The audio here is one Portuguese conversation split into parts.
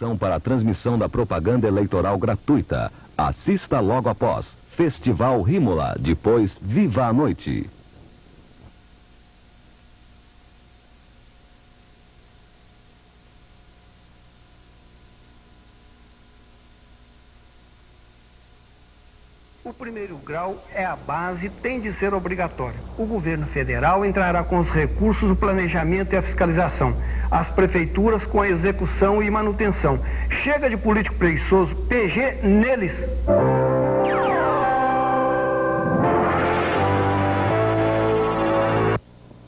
Para a transmissão da propaganda eleitoral gratuita. Assista logo após Festival Rímola, depois Viva a Noite. O primeiro grau é a base, tem de ser obrigatório. O governo federal entrará com os recursos do planejamento e a fiscalização. As prefeituras com a execução e manutenção. Chega de político preguiçoso, PG neles.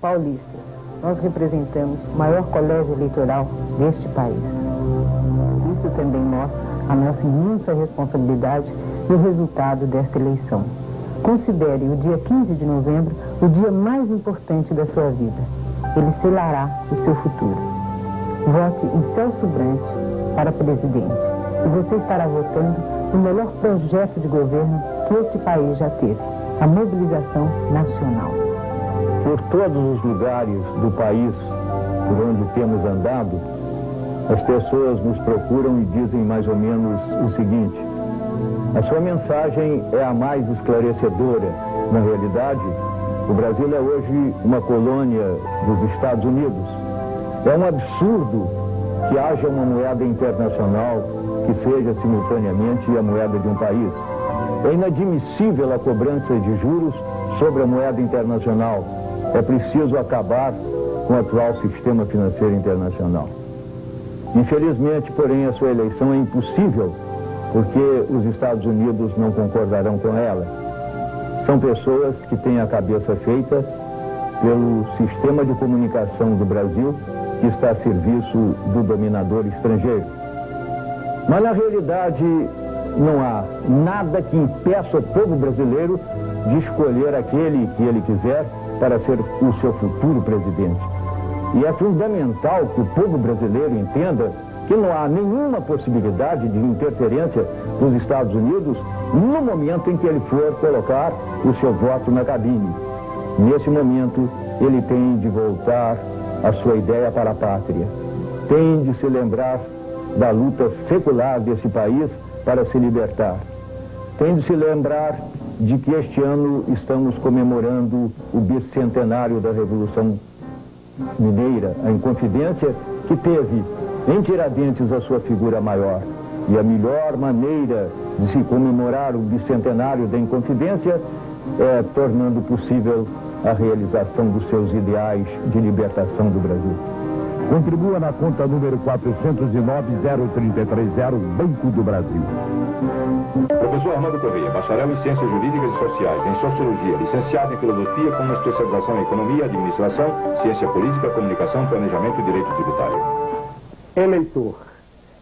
Paulistas, nós representamos o maior colégio eleitoral deste país. Isso também mostra a nossa imensa responsabilidade no resultado desta eleição. Considere o dia 15 de novembro o dia mais importante da sua vida. Ele selará o seu futuro. Vote em Celso Brant para presidente e você estará votando no melhor projeto de governo que este país já teve, a mobilização nacional. Por todos os lugares do país por onde temos andado, as pessoas nos procuram e dizem mais ou menos o seguinte: a sua mensagem é a mais esclarecedora. Na realidade, o Brasil é hoje uma colônia dos Estados Unidos. É um absurdo que haja uma moeda internacional que seja simultaneamente a moeda de um país. É inadmissível a cobrança de juros sobre a moeda internacional. É preciso acabar com o atual sistema financeiro internacional. Infelizmente, porém, a sua eleição é impossível, porque os Estados Unidos não concordarão com ela. São pessoas que têm a cabeça feita pelo sistema de comunicação do Brasil, que está a serviço do dominador estrangeiro. Mas, na realidade, não há nada que impeça o povo brasileiro de escolher aquele que ele quiser para ser o seu futuro presidente. E é fundamental que o povo brasileiro entenda que não há nenhuma possibilidade de interferência dos Estados Unidos no momento em que ele for colocar o seu voto na cabine. Nesse momento, ele tem de voltar a sua ideia para a pátria. Tem de se lembrar da luta secular desse país para se libertar. Tem de se lembrar de que este ano estamos comemorando o bicentenário da Revolução Mineira, a Inconfidência que teve em Tiradentes a sua figura maior. E a melhor maneira de se comemorar o bicentenário da Inconfidência é tornando possível a realização dos seus ideais de libertação do Brasil. Contribua na conta número 409-0330, Banco do Brasil. Professor Armando Correia, bacharel em Ciências Jurídicas e Sociais, em Sociologia, licenciado em Filosofia com uma especialização em Economia, Administração, Ciência Política, Comunicação, Planejamento e Direito Tributário. Eleitor,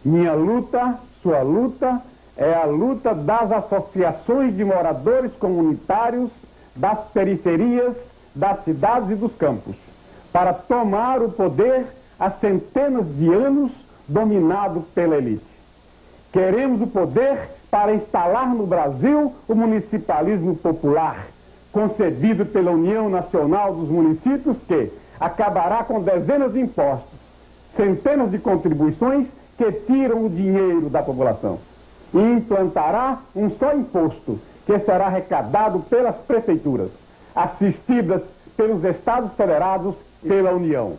minha luta, sua luta, é a luta das associações de moradores comunitários das periferias, das cidades e dos campos, para tomar o poder há centenas de anos dominado pela elite. Queremos o poder para instalar no Brasil o municipalismo popular, concebido pela União Nacional dos Municípios, que acabará com dezenas de impostos, centenas de contribuições que tiram o dinheiro da população, e implantará um só imposto, que será arrecadado pelas prefeituras, assistidas pelos Estados Federados e pela União.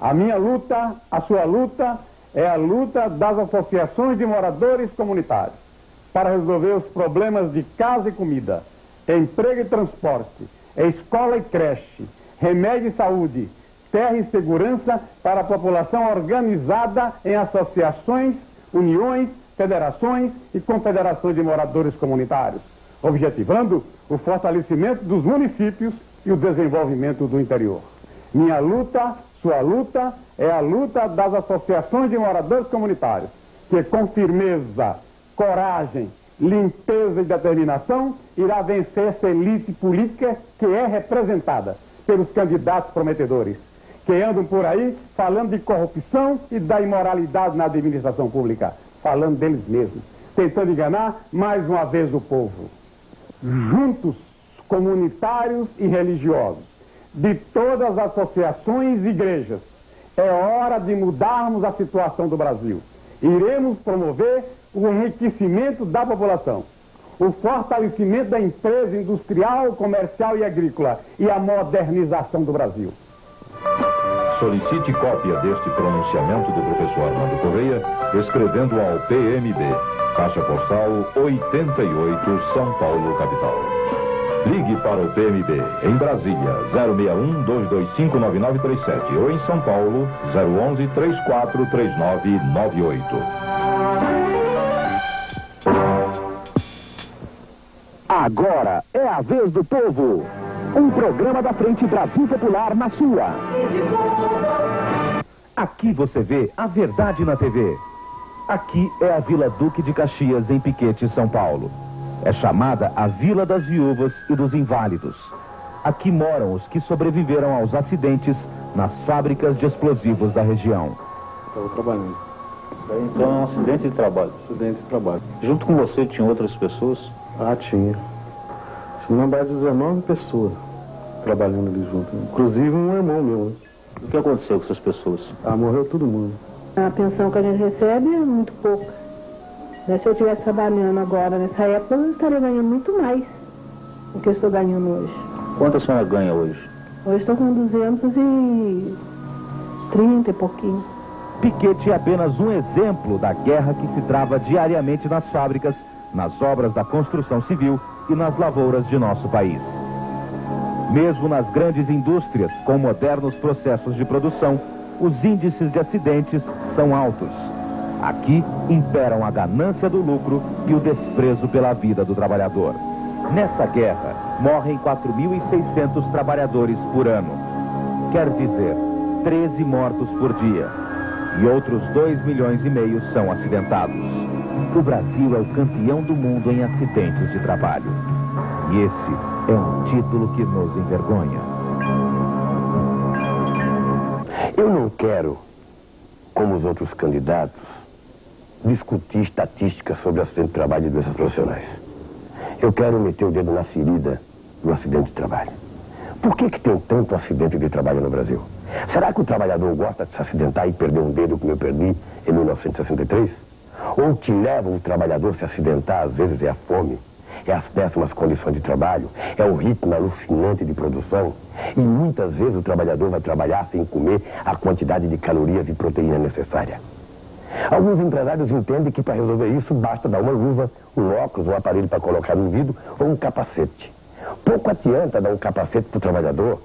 A minha luta, a sua luta, é a luta das associações de moradores comunitários para resolver os problemas de casa e comida, emprego e transporte, escola e creche, remédio e saúde, terra e segurança para a população organizada em associações, uniões, federações e confederações de moradores comunitários, objetivando o fortalecimento dos municípios e o desenvolvimento do interior. Minha luta, sua luta, é a luta das associações de moradores comunitários, que com firmeza, coragem, limpeza e determinação irá vencer essa elite política que é representada pelos candidatos prometedores, que andam por aí falando de corrupção e da imoralidade na administração pública, falando deles mesmos, tentando enganar mais uma vez o povo. Juntos, comunitários e religiosos, de todas as associações e igrejas, é hora de mudarmos a situação do Brasil Iremos promover o enriquecimento da população, o fortalecimento da empresa industrial, comercial e agrícola e a modernização do Brasil. Solicite cópia deste pronunciamento do professor Armando Correia, escrevendo ao PMB, Caixa Postal 88, São Paulo, capital. Ligue para o PMB em Brasília, 061-225-9937 ou em São Paulo, 011-343998. Agora é a vez do povo. Um programa da Frente Brasil Popular na sua. Aqui você vê a verdade na TV. Aqui é a Vila Duque de Caxias, em Piquete, São Paulo. É chamada a Vila das Viúvas e dos Inválidos. Aqui moram os que sobreviveram aos acidentes nas fábricas de explosivos da região. Estava trabalhando. Então é um acidente de trabalho. Acidente de trabalho. Junto com você tinha outras pessoas? Ah, tinha. Tinha mais de 19 pessoas trabalhando ali junto. Inclusive um irmão meu. O que aconteceu com essas pessoas? Ah, morreu todo mundo. A pensão que a gente recebe é muito pouca. Se eu estivesse trabalhando agora nessa época, eu estaria ganhando muito mais do que eu estou ganhando hoje. Quanto a senhora ganha hoje? Hoje estou com 230 e pouquinho. Piquete é apenas um exemplo da guerra que se trava diariamente nas fábricas, nas obras da construção civil e nas lavouras de nosso país. Mesmo nas grandes indústrias, com modernos processos de produção, os índices de acidentes são altos. Aqui imperam a ganância do lucro e o desprezo pela vida do trabalhador. Nessa guerra, morrem 4.600 trabalhadores por ano. Quer dizer, 13 mortos por dia. E outros 2,5 milhões são acidentados. O Brasil é o campeão do mundo em acidentes de trabalho. E esse é um título que nos envergonha. Eu não quero, como os outros candidatos, discutir estatísticas sobre acidente de trabalho e doenças profissionais. Eu quero meter o dedo na ferida do acidente de trabalho. Por que tem tanto acidente de trabalho no Brasil? Será que o trabalhador gosta de se acidentar e perder um dedo como eu perdi em 1963? Ou o que leva o trabalhador a se acidentar, às vezes, é a fome, é as péssimas condições de trabalho, é o ritmo alucinante de produção. E muitas vezes o trabalhador vai trabalhar sem comer a quantidade de calorias e proteína necessária. Alguns empresários entendem que para resolver isso basta dar uma luva, um óculos, um aparelho para colocar no vidro ou um capacete. Pouco adianta dar um capacete para o trabalhador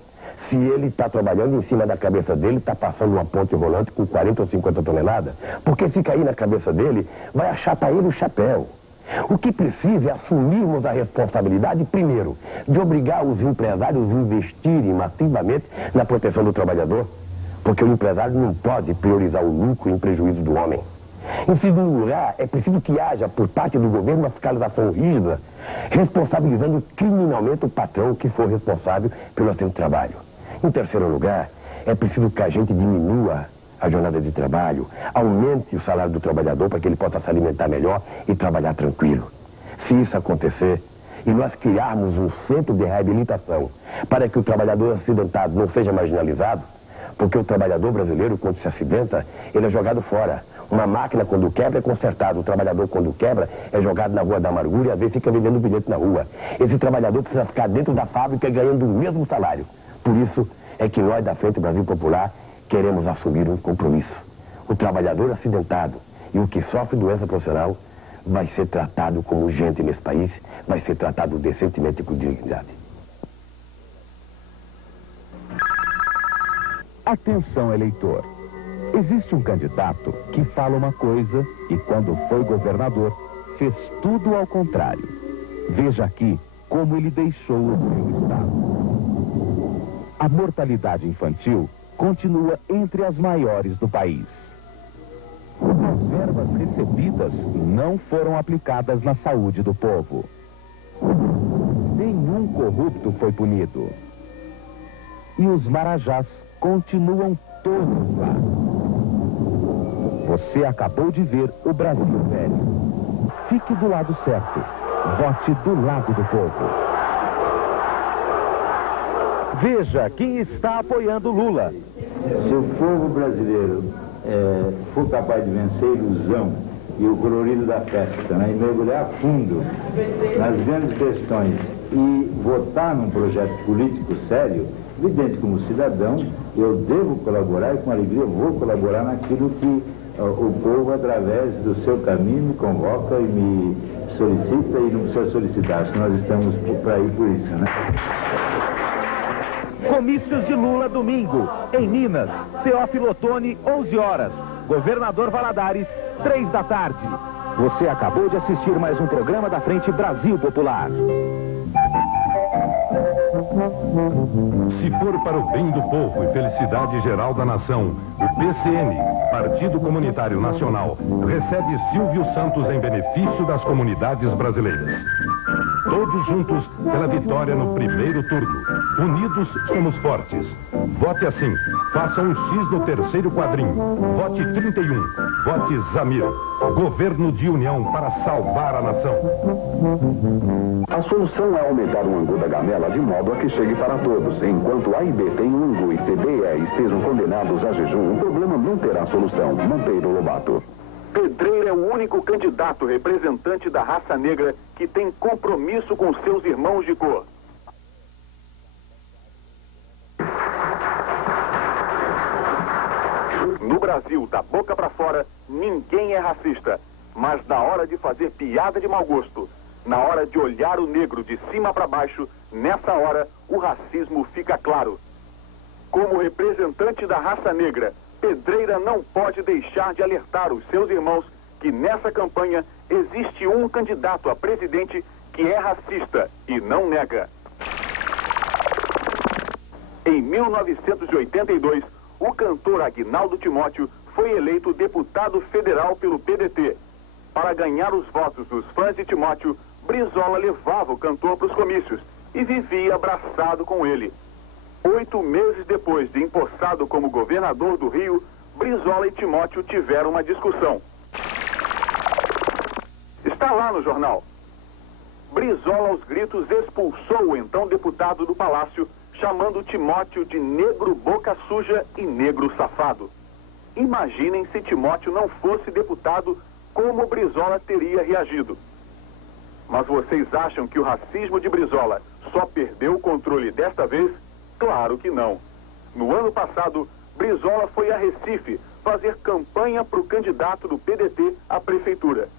se ele está trabalhando em cima da cabeça dele, está passando uma ponte rolante com 40 ou 50 toneladas, porque fica aí na cabeça dele, vai achar para ele o chapéu. O que precisa é assumirmos a responsabilidade, primeiro, de obrigar os empresários a investirem massivamente na proteção do trabalhador, porque o empresário não pode priorizar o lucro em prejuízo do homem. Em segundo lugar, é preciso que haja, por parte do governo, uma fiscalização rígida, responsabilizando criminalmente o patrão que for responsável pelo acidente de trabalho. Em terceiro lugar, é preciso que a gente diminua a jornada de trabalho, aumente o salário do trabalhador para que ele possa se alimentar melhor e trabalhar tranquilo. Se isso acontecer, e nós criarmos um centro de reabilitação para que o trabalhador acidentado não seja marginalizado, porque o trabalhador brasileiro, quando se acidenta, ele é jogado fora. Uma máquina, quando quebra, é consertada. O trabalhador, quando quebra, é jogado na Rua da Amargura e às vezes fica vendendo bilhete na rua. Esse trabalhador precisa ficar dentro da fábrica ganhando o mesmo salário. Por isso é que nós, da Frente Brasil Popular, queremos assumir um compromisso. O trabalhador acidentado e o que sofre doença profissional vai ser tratado como gente nesse país, vai ser tratado decentemente com dignidade. Atenção, eleitor. Existe um candidato que fala uma coisa e, quando foi governador, fez tudo ao contrário. Veja aqui como ele deixou o seu estado. A mortalidade infantil continua entre as maiores do país. As verbas recebidas não foram aplicadas na saúde do povo. Nenhum corrupto foi punido. E os marajás continuam todos lá. Você acabou de ver o Brasil velho. Fique do lado certo. Vote do lado do povo. Veja quem está apoiando Lula. Se o povo brasileiro for capaz de vencer a ilusão e o colorido da festa, né, e mergulhar a fundo nas grandes questões e votar num projeto político sério, evidente, como cidadão, eu devo colaborar e com alegria vou colaborar naquilo que o povo, através do seu caminho, me convoca e me solicita, e não precisa solicitar, acho que nós estamos para ir por isso, né? Comícios de Lula domingo, em Minas, Teófilo Otoni, 11 horas, Governador Valadares, 3 da tarde. Você acabou de assistir mais um programa da Frente Brasil Popular. Se for para o bem do povo e felicidade geral da nação, o PCN, Partido Comunitário Nacional, recebe Silvio Santos em benefício das comunidades brasileiras. Todos juntos pela vitória no primeiro turno. Unidos somos fortes. Vote assim. Faça um X no terceiro quadrinho. Vote 31. Vote Zamir. Governo de união para salvar a nação. A solução é aumentar o angu da gamela de modo a que chegue para todos. Enquanto A e B têm um angu e C, D e E estejam condenados a jejum, o problema não terá solução. Monteiro Lobato. Pedreira é o único candidato representante da raça negra que tem compromisso com seus irmãos de cor. No Brasil, da boca para fora, ninguém é racista. Mas na hora de fazer piada de mau gosto, na hora de olhar o negro de cima para baixo, nessa hora o racismo fica claro. Como representante da raça negra, Pedreira não pode deixar de alertar os seus irmãos que nessa campanha existe um candidato a presidente que é racista e não nega. Em 1982, o cantor Aguinaldo Timóteo foi eleito deputado federal pelo PDT. Para ganhar os votos dos fãs de Timóteo, Brizola levava o cantor para os comícios e vivia abraçado com ele. 8 meses depois de empossado como governador do Rio, Brizola e Timóteo tiveram uma discussão. Está lá no jornal. Brizola, aos gritos, expulsou o então deputado do Palácio, chamando Timóteo de negro boca suja e negro safado. Imaginem se Timóteo não fosse deputado, como Brizola teria reagido. Mas vocês acham que o racismo de Brizola só perdeu o controle desta vez? Claro que não. No ano passado, Brizola foi a Recife fazer campanha para o candidato do PDT à prefeitura.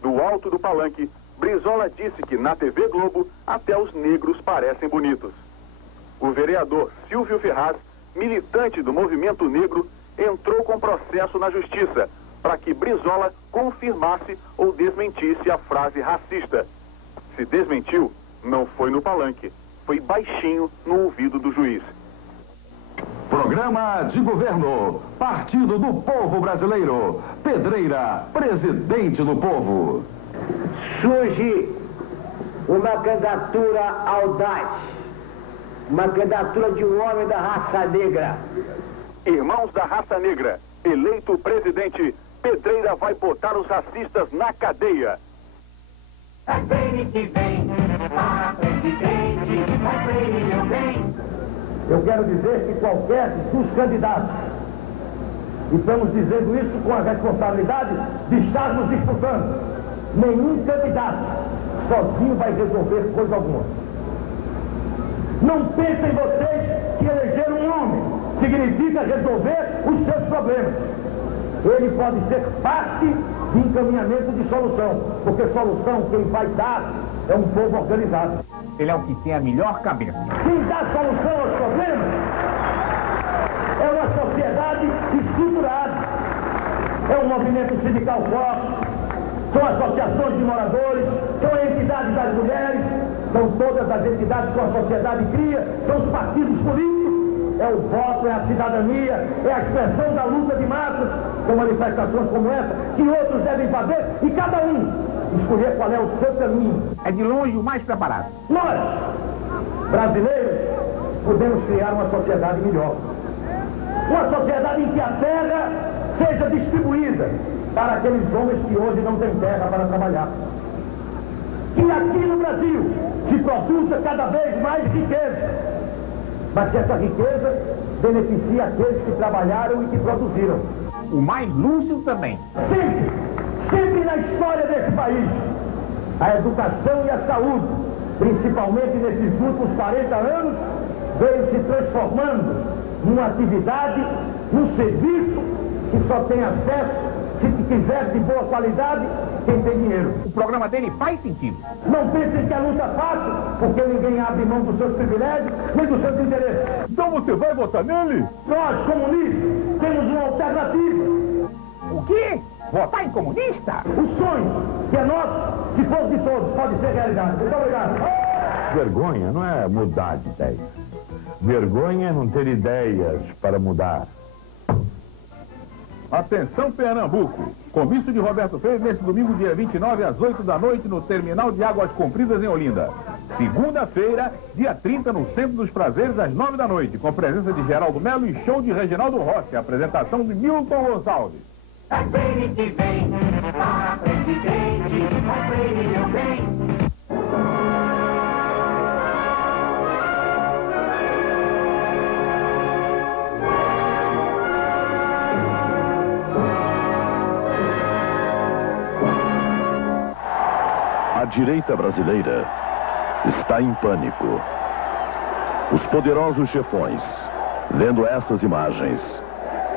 Do alto do palanque, Brizola disse que na TV Globo até os negros parecem bonitos. O vereador Silvio Ferraz, militante do movimento negro, entrou com processo na justiça para que Brizola confirmasse ou desmentisse a frase racista. Se desmentiu, não foi no palanque. Foi baixinho no ouvido do juiz. Programa de Governo, Partido do Povo Brasileiro, Pedreira, presidente do povo. Surge uma candidatura audaz, uma candidatura de um homem da raça negra. Irmãos da raça negra, eleito presidente, Pedreira vai botar os racistas na cadeia. Vai ver que vem, para presidente, vai ver eu bem. Eu quero dizer que qualquer dos candidatos, e estamos dizendo isso com a responsabilidade de estarmos disputando, nenhum candidato sozinho vai resolver coisa alguma. Não pensem vocês que eleger um homem significa resolver os seus problemas. Ele pode ser parte de encaminhamento de solução, porque solução quem vai dar é um povo organizado. Ele é o que tem a melhor cabeça. Quem dá solução aos problemas é uma sociedade estruturada, é um movimento sindical forte, são associações de moradores, são a entidade das mulheres, são todas as entidades que a sociedade cria, são os partidos políticos, é o voto, é a cidadania, é a expressão da luta de massas, são manifestações como essa, que outros devem fazer, e cada um escolher qual é o seu caminho. É de longe o mais preparado. Nós, brasileiros, podemos criar uma sociedade melhor. Uma sociedade em que a terra seja distribuída para aqueles homens que hoje não têm terra para trabalhar. Que aqui no Brasil se produza cada vez mais riqueza. Mas que essa riqueza beneficie aqueles que trabalharam e que produziram. o mais lúcido também. Sempre na história desse país, a educação e a saúde, principalmente nesses últimos 40 anos, veio se transformando numa atividade, num serviço que só tem acesso, se quiser de boa qualidade, quem tem dinheiro. O programa dele faz sentido. Não pensem que a luta é fácil, porque ninguém abre mão dos seus privilégios, nem dos seus interesses. Então você vai votar nele? Nós, comunistas, temos uma alternativa. O quê? Votar em comunista? O sonho, que é nosso, se for de todos, pode ser realidade. Muito obrigado. Vergonha não é mudar de ideia. Vergonha é não ter ideias para mudar. Atenção, Pernambuco! Comício de Roberto Freire neste domingo, dia 29, às 8 da noite, no Terminal de Águas Compridas, em Olinda. Segunda-feira, dia 30, no Centro dos Prazeres, às 9 da noite, com presença de Geraldo Melo e show de Reginaldo Rossi, apresentação de Milton Gonçalves. É Freire que vem, para presidente, é Freire meu bem. A direita brasileira está em pânico. Os poderosos chefões, vendo essas imagens,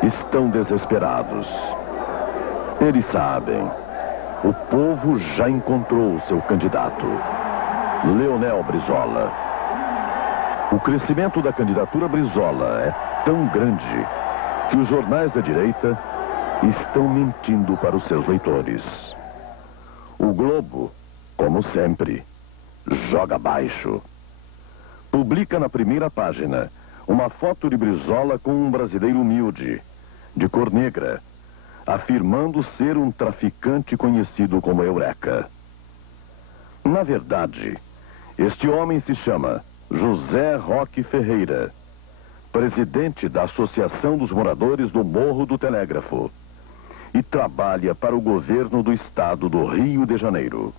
estão desesperados. Eles sabem, o povo já encontrou seu candidato, Leonel Brizola. O crescimento da candidatura Brizola é tão grande que os jornais da direita estão mentindo para os seus leitores. O Globo, como sempre, joga baixo. Publica na primeira página uma foto de Brizola com um brasileiro humilde, de cor negra, afirmando ser um traficante conhecido como Eureka. Na verdade, este homem se chama José Roque Ferreira, presidente da Associação dos Moradores do Morro do Telégrafo, e trabalha para o governo do estado do Rio de Janeiro.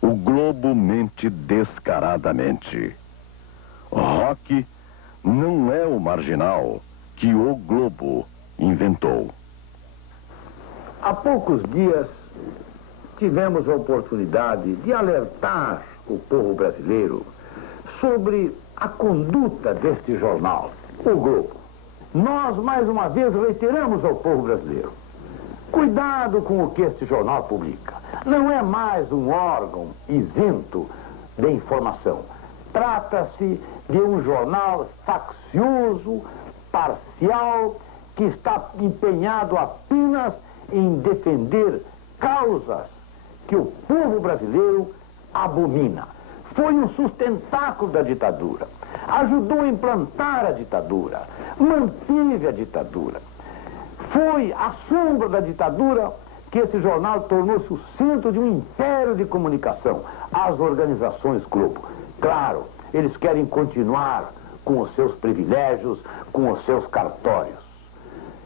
O Globo mente descaradamente. Roque não é o marginal que o Globo inventou. Há poucos dias tivemos a oportunidade de alertar o povo brasileiro sobre a conduta deste jornal, o Globo. Nós, mais uma vez, reiteramos ao povo brasileiro: cuidado com o que este jornal publica. Não é mais um órgão isento de informação. Trata-se de um jornal faccioso, parcial, que está empenhado apenas em defender causas que o povo brasileiro abomina. Foi um sustentáculo da ditadura. Ajudou a implantar a ditadura. Manteve a ditadura. Foi à sombra da ditadura que esse jornal tornou-se o centro de um império de comunicação, as organizações Globo. Claro, eles querem continuar com os seus privilégios, com os seus cartórios.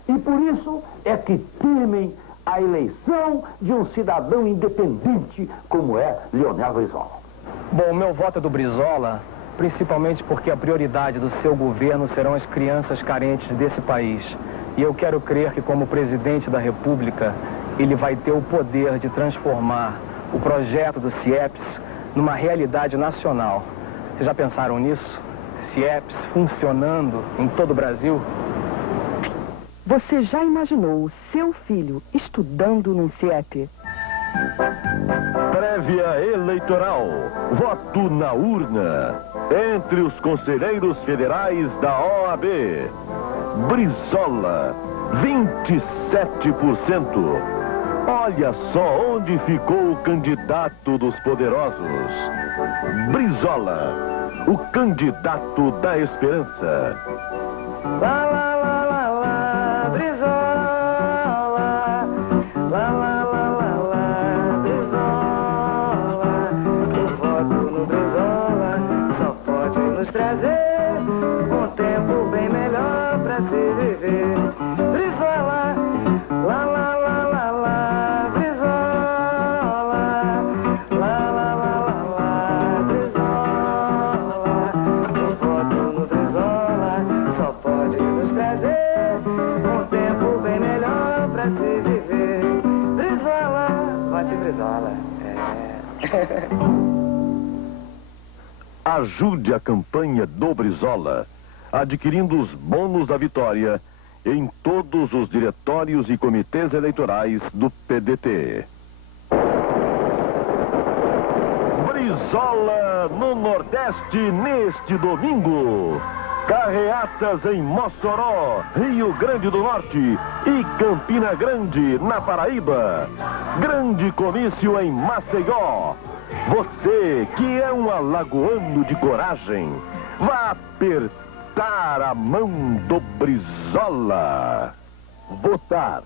E por isso é que temem a eleição de um cidadão independente como é Leonel Brizola. Bom, o meu voto é do Brizola, principalmente porque a prioridade do seu governo serão as crianças carentes desse país. E eu quero crer que, como presidente da República, ele vai ter o poder de transformar o projeto do CIEPS numa realidade nacional. Vocês já pensaram nisso? CIEPS funcionando em todo o Brasil? Você já imaginou o seu filho estudando num CIEP? Prévia eleitoral. Voto na urna. Entre os conselheiros federais da OAB. Brizola, 27%. Olha só onde ficou o candidato dos poderosos. Brizola, o candidato da esperança. Lá, lá, lá, lá, lá, Brizola. Lá, lá, lá, lá, lá, Brizola. O voto no Brizola só pode nos trazer um tempo bem melhor pra se viver. Brizola, lá, lá, lá, lá, lá, Brizola. Lá, lá, lá, lá, lá, Brizola. O voto no Brizola só pode nos Ajude a campanha do Brizola, adquirindo os bônus da vitória em todos os diretórios e comitês eleitorais do PDT. Brizola no Nordeste neste domingo. Carreatas em Mossoró, Rio Grande do Norte e Campina Grande, na Paraíba. Grande comício em Maceió. Você, que é um alagoano de coragem, vá apertar a mão do Brizola. Votar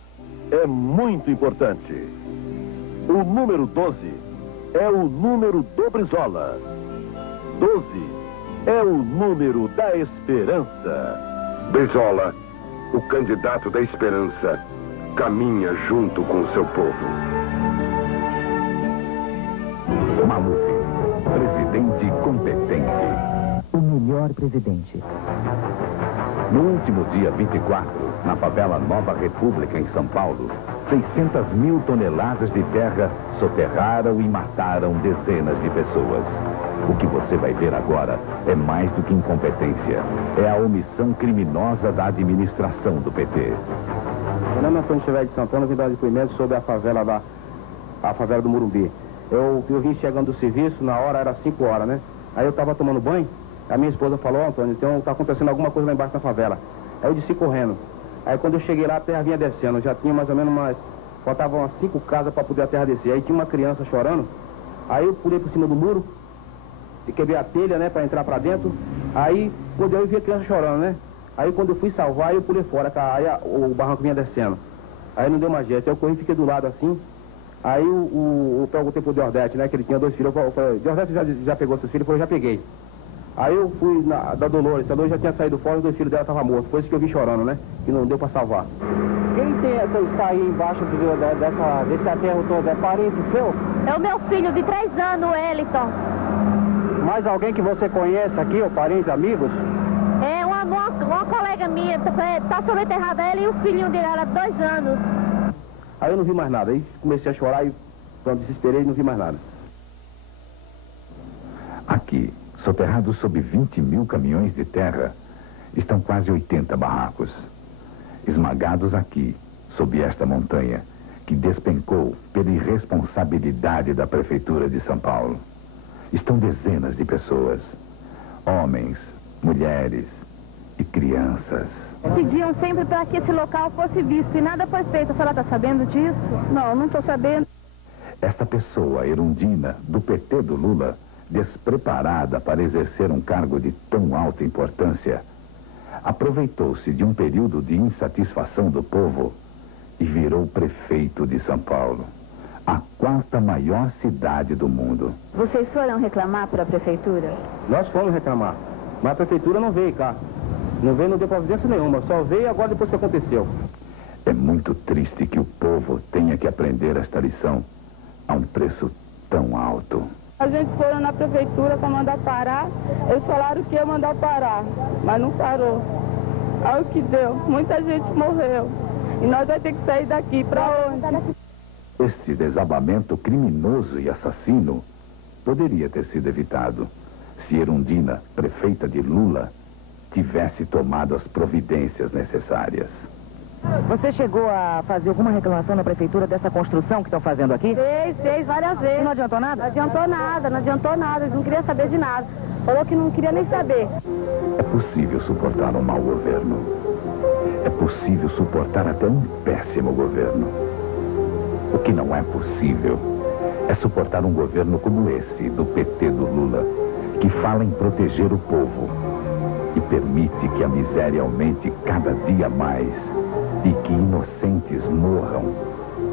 é muito importante. O número 12 é o número do Brizola. 12 é o número da esperança. Brizola, o candidato da esperança, caminha junto com o seu povo. Maluf, presidente competente. O melhor presidente. No último dia 24, na favela Nova República, em São Paulo, 600 mil toneladas de terra soterraram e mataram dezenas de pessoas. O que você vai ver agora é mais do que incompetência. É a omissão criminosa da administração do PT. Meu nome é Antônio Xavier de Santana, vim dar depoimento sobre a favela do Morumbi. Eu vim chegando do serviço, na hora era 5 horas, né? Aí eu tava tomando banho, a minha esposa falou, Antônio, então tá acontecendo alguma coisa lá embaixo na favela. Aí eu desci correndo. Aí quando eu cheguei lá, a terra vinha descendo, já tinha mais ou menos faltavam umas 5 casas para poder a terra descer. Aí tinha uma criança chorando, aí eu pulei por cima do muro, e quebrei a telha, né, para entrar para dentro. Aí quando eu vi a criança chorando, né? Aí quando eu fui salvar, eu pulei fora, aí o barranco vinha descendo. Aí não deu mais jeito, eu corri e fiquei do lado assim. Aí eu perguntei pro Diordete, né, que ele tinha 2 filhos. Eu falei, Diordete já pegou seus filhos? Eu falei, já peguei. Aí eu fui da Dolores, a Dolores já tinha saído fora e os 2 filhos dela estavam mortos. Foi isso que eu vi chorando, né, que não deu para salvar. Quem tem essa aí embaixo desse aterro todo? É parente seu? É o meu filho de 3 anos, Eliton. Mais alguém que você conhece aqui, ou parentes, amigos? É uma colega minha, tá sobreenterrada ela e o filhinho dele era 2 anos. Aí eu não vi mais nada, aí comecei a chorar e quando desesperei não vi mais nada. Aqui, soterrados sob 20 mil caminhões de terra, estão quase 80 barracos. Esmagados aqui, sob esta montanha, que despencou pela irresponsabilidade da Prefeitura de São Paulo. Estão dezenas de pessoas, homens, mulheres e crianças. Pediam sempre para que esse local fosse visto e nada foi feito. A senhora está sabendo disso? Não estou sabendo. Esta pessoa erundina do PT do Lula, despreparada para exercer um cargo de tão alta importância, aproveitou-se de um período de insatisfação do povo e virou prefeito de São Paulo, a 4ª maior cidade do mundo. Vocês foram reclamar para a prefeitura? Nós fomos reclamar, mas a prefeitura não veio cá. Não veio, não deu providência nenhuma, só veio agora depois que aconteceu. É muito triste que o povo tenha que aprender esta lição a um preço tão alto. A gente foi na prefeitura para mandar parar, eles falaram que ia mandar parar, mas não parou. Olha o que deu, muita gente morreu. E nós vamos ter que sair daqui, para onde? Este desabamento criminoso e assassino poderia ter sido evitado se Erundina, prefeita de Lula, tivesse tomado as providências necessárias. Você chegou a fazer alguma reclamação na prefeitura dessa construção que estão fazendo aqui? Fez várias vezes. E não adiantou nada? Não adiantou nada, eles não queriam saber de nada. Falou que não queria nem saber. É possível suportar um mau governo. É possível suportar até um péssimo governo. O que não é possível é suportar um governo como esse, do PT do Lula, que fala em proteger o povo e permite que a miséria aumente cada dia mais e que inocentes morram,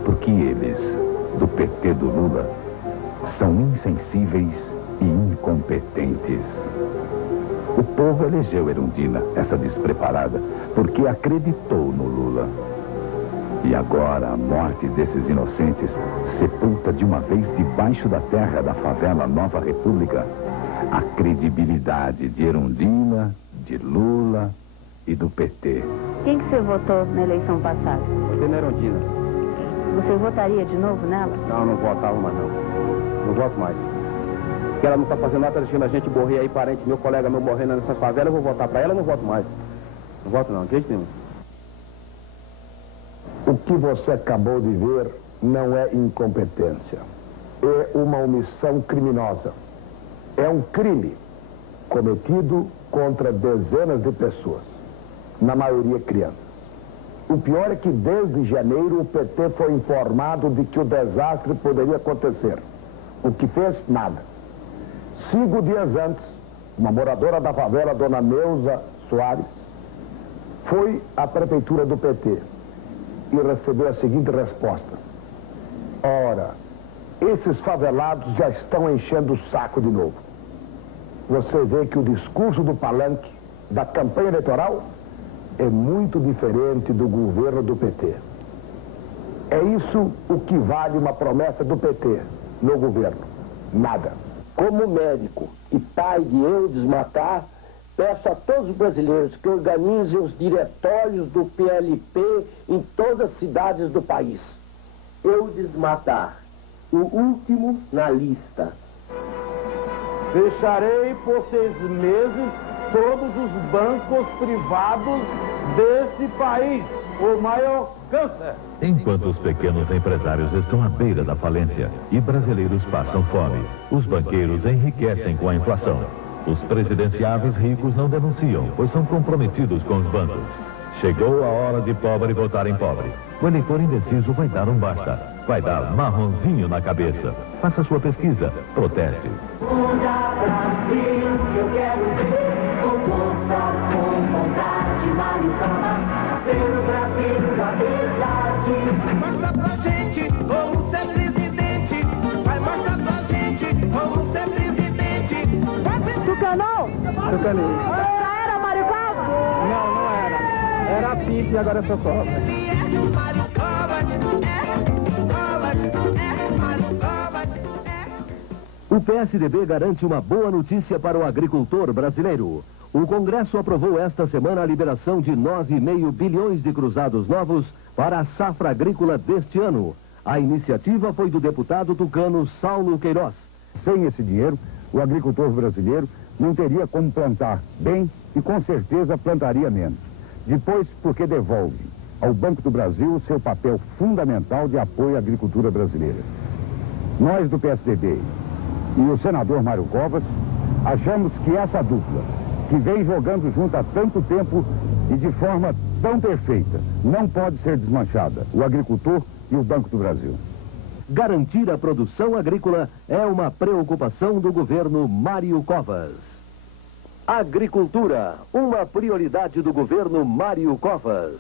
porque eles, do PT do Lula, são insensíveis e incompetentes. O povo elegeu Erundina, essa despreparada, porque acreditou no Lula. E agora a morte desses inocentes sepulta de uma vez debaixo da terra da favela Nova República a credibilidade de Erundina, de Lula e do PT. Quem que você votou na eleição passada? Votei na Erundina. Você votaria de novo nela? Não votava mais não. não voto mais. Porque ela não está fazendo nada, tá deixando a gente morrer aí, parente meu, colega meu morrendo nessas favelas, eu vou votar para ela, eu não voto mais. Não voto não, de jeito nenhum. O que você acabou de ver não é incompetência. É uma omissão criminosa. É um crime cometido contra dezenas de pessoas, na maioria crianças. O pior é que desde janeiro o PT foi informado de que o desastre poderia acontecer. O que fez? Nada. 5 dias antes, uma moradora da favela, dona Neuza Soares, foi à prefeitura do PT e recebeu a seguinte resposta: ora, esses favelados já estão enchendo o saco de novo. Você vê que o discurso do palanque, da campanha eleitoral, é muito diferente do governo do PT. É isso o que vale uma promessa do PT no governo. Nada. Como médico e pai de Eudes Matar, peço a todos os brasileiros que organizem os diretórios do PLP em todas as cidades do país. Eudes Matar, o último na lista. Fecharei por 6 meses todos os bancos privados desse país. O maior câncer. Enquanto os pequenos empresários estão à beira da falência e brasileiros passam fome, os banqueiros enriquecem com a inflação. Os presidenciáveis ricos não denunciam, pois são comprometidos com os bancos. Chegou a hora de pobre votar em pobre. O eleitor indeciso vai dar um basta. Vai dar marronzinho na cabeça. Faça sua pesquisa. Proteste. Muda Brasil, eu quero ver com força, com vontade, Mário Covas, pelo Brasil da verdade. Mostra pra gente como ser presidente. Vai mostrar pra gente como ser presidente. Tucanou? Tucanei. Já era Mário Covas? Não, não era. Era a Pipe e agora é só Covas. Mário Covas, Mário Covas. O PSDB garante uma boa notícia para o agricultor brasileiro. O Congresso aprovou esta semana a liberação de 9,5 bilhões de cruzados novos para a safra agrícola deste ano. A iniciativa foi do deputado tucano Saulo Queiroz. Sem esse dinheiro, o agricultor brasileiro não teria como plantar bem e com certeza plantaria menos. Depois, porque devolve ao Banco do Brasil o seu papel fundamental de apoio à agricultura brasileira. Nós do PSDB e o senador Mário Covas achamos que essa dupla, que vem jogando junto há tanto tempo e de forma tão perfeita, não pode ser desmanchada, o agricultor e o Banco do Brasil. Garantir a produção agrícola é uma preocupação do governo Mário Covas. Agricultura, uma prioridade do governo Mário Covas.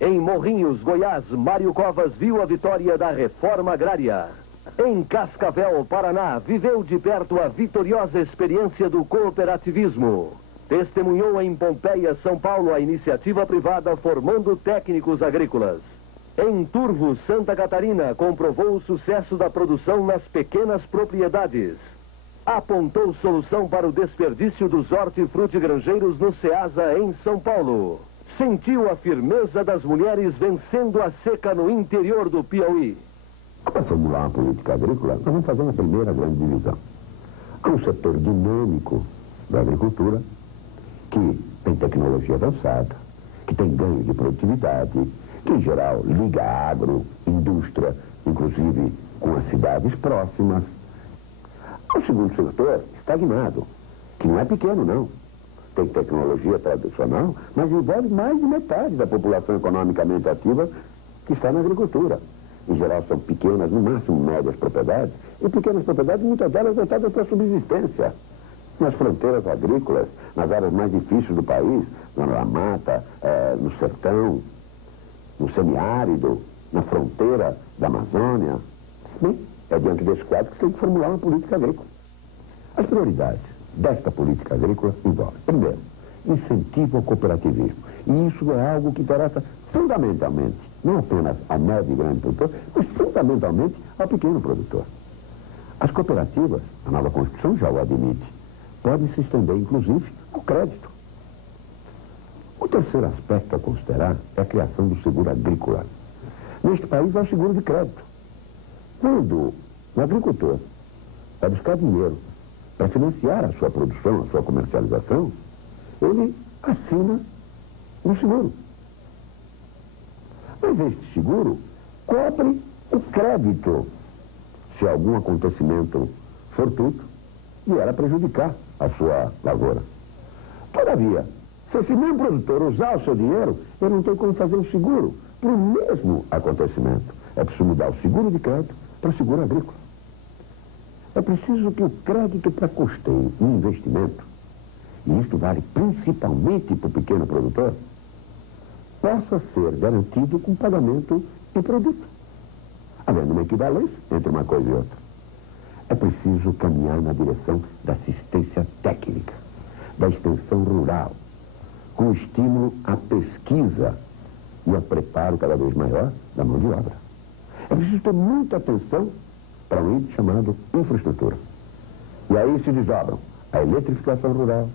Em Morrinhos, Goiás, Mário Covas viu a vitória da reforma agrária. Em Cascavel, Paraná, viveu de perto a vitoriosa experiência do cooperativismo. Testemunhou em Pompeia, São Paulo, a iniciativa privada formando técnicos agrícolas. Em Turvo, Santa Catarina, comprovou o sucesso da produção nas pequenas propriedades. Apontou solução para o desperdício dos hortifrutigranjeiros no Ceasa, em São Paulo. Sentiu a firmeza das mulheres vencendo a seca no interior do Piauí. Para formular uma política agrícola, nós vamos fazer uma primeira grande divisão. Há um setor dinâmico da agricultura que tem tecnologia avançada, que tem ganho de produtividade, que em geral liga a agro, indústria, inclusive com as cidades próximas. Há um segundo setor estagnado, que não é pequeno não. Tem tecnologia tradicional, mas envolve mais de metade da população economicamente ativa que está na agricultura. Em geral são pequenas, no máximo médias propriedades, e pequenas propriedades, muitas delas voltadas para a subsistência. Nas fronteiras agrícolas, nas áreas mais difíceis do país, na mata, no sertão, no semiárido, na fronteira da Amazônia. Bem, é diante desse quadro que se tem que formular uma política agrícola. As prioridades desta política agrícola envolvem, primeiro, incentivo ao cooperativismo. E isso é algo que interessa fundamentalmente, não apenas ao médio e grande produtor, mas fundamentalmente ao pequeno produtor. As cooperativas, a nova Constituição já o admite, podem se estender, inclusive, ao crédito. O terceiro aspecto a considerar é a criação do seguro agrícola. Neste país há o seguro de crédito. Quando o agricultor vai buscar dinheiro para financiar a sua produção, a sua comercialização, ele assina um seguro. Mas este seguro cobre o crédito se algum acontecimento fortuito vier a prejudicar a sua lavoura. Todavia, se esse mesmo produtor usar o seu dinheiro, ele não tem como fazer um seguro para o mesmo acontecimento. É preciso mudar o seguro de crédito para seguro agrícola. É preciso que o crédito para custeio e investimento, e isto vale principalmente para o pequeno produtor, possa ser garantido com pagamento em produto, havendo uma equivalência entre uma coisa e outra. É preciso caminhar na direção da assistência técnica, da extensão rural, com estímulo à pesquisa e ao preparo cada vez maior da mão de obra. É preciso ter muita atenção para um índice chamado infraestrutura. E aí se desdobram a eletrificação rural,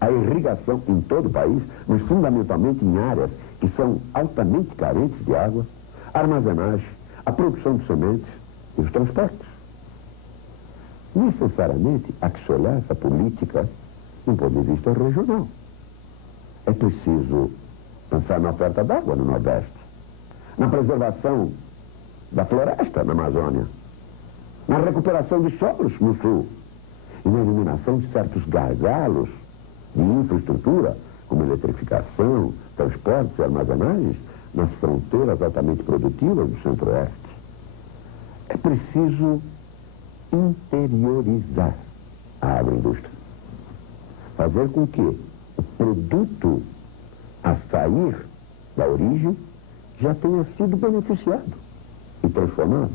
a irrigação em todo o país, mas fundamentalmente em áreas que são altamente carentes de água, a armazenagem, a produção de sementes e os transportes. Necessariamente, há que se olhar essa política de um ponto de vista regional. É preciso pensar na oferta d'água no Nordeste, na preservação da floresta na Amazônia, na recuperação de solos no Sul e na eliminação de certos gargalos de infraestrutura, como eletrificação, transportes e armazenagens, nas fronteiras altamente produtivas do Centro-Oeste. É preciso interiorizar a agroindústria. Fazer com que o produto a sair da origem já tenha sido beneficiado e transformado,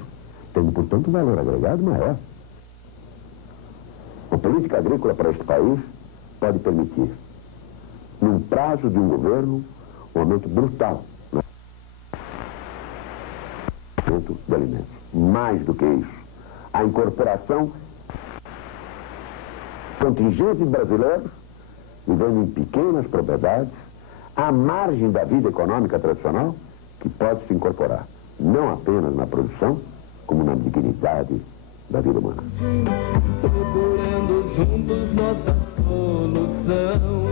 tendo, portanto, um valor agregado maior. A política agrícola para este país pode permitir, num prazo de um governo, um aumento brutal de alimentos. Mais do que isso, a incorporação contingentes brasileiros vivendo em pequenas propriedades à margem da vida econômica tradicional que pode se incorporar não apenas na produção, como na dignidade da vida humana. Procurando juntos nossa solução,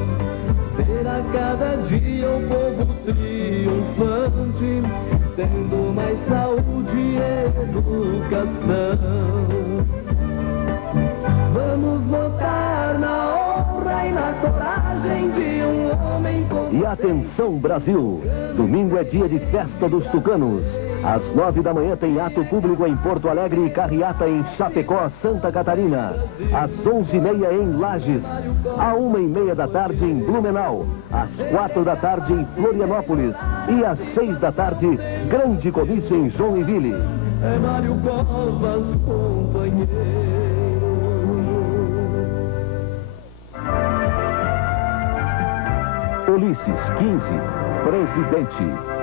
ser a cada dia um povo triunfante, tendo mais saúde e educação. Vamos votar na honra e na coragem de um homem com... E atenção, Brasil! Domingo é dia de festa dos tucanos. Às 9 da manhã tem ato público em Porto Alegre e carreata em Chapecó, Santa Catarina. Às 11h30 em Lages. À 1h30 da tarde em Blumenau. Às 4 da tarde em Florianópolis. E às 6 da tarde, grande comício em Joinville. É Mário Covas, companheiro. Ulisses 15, presidente.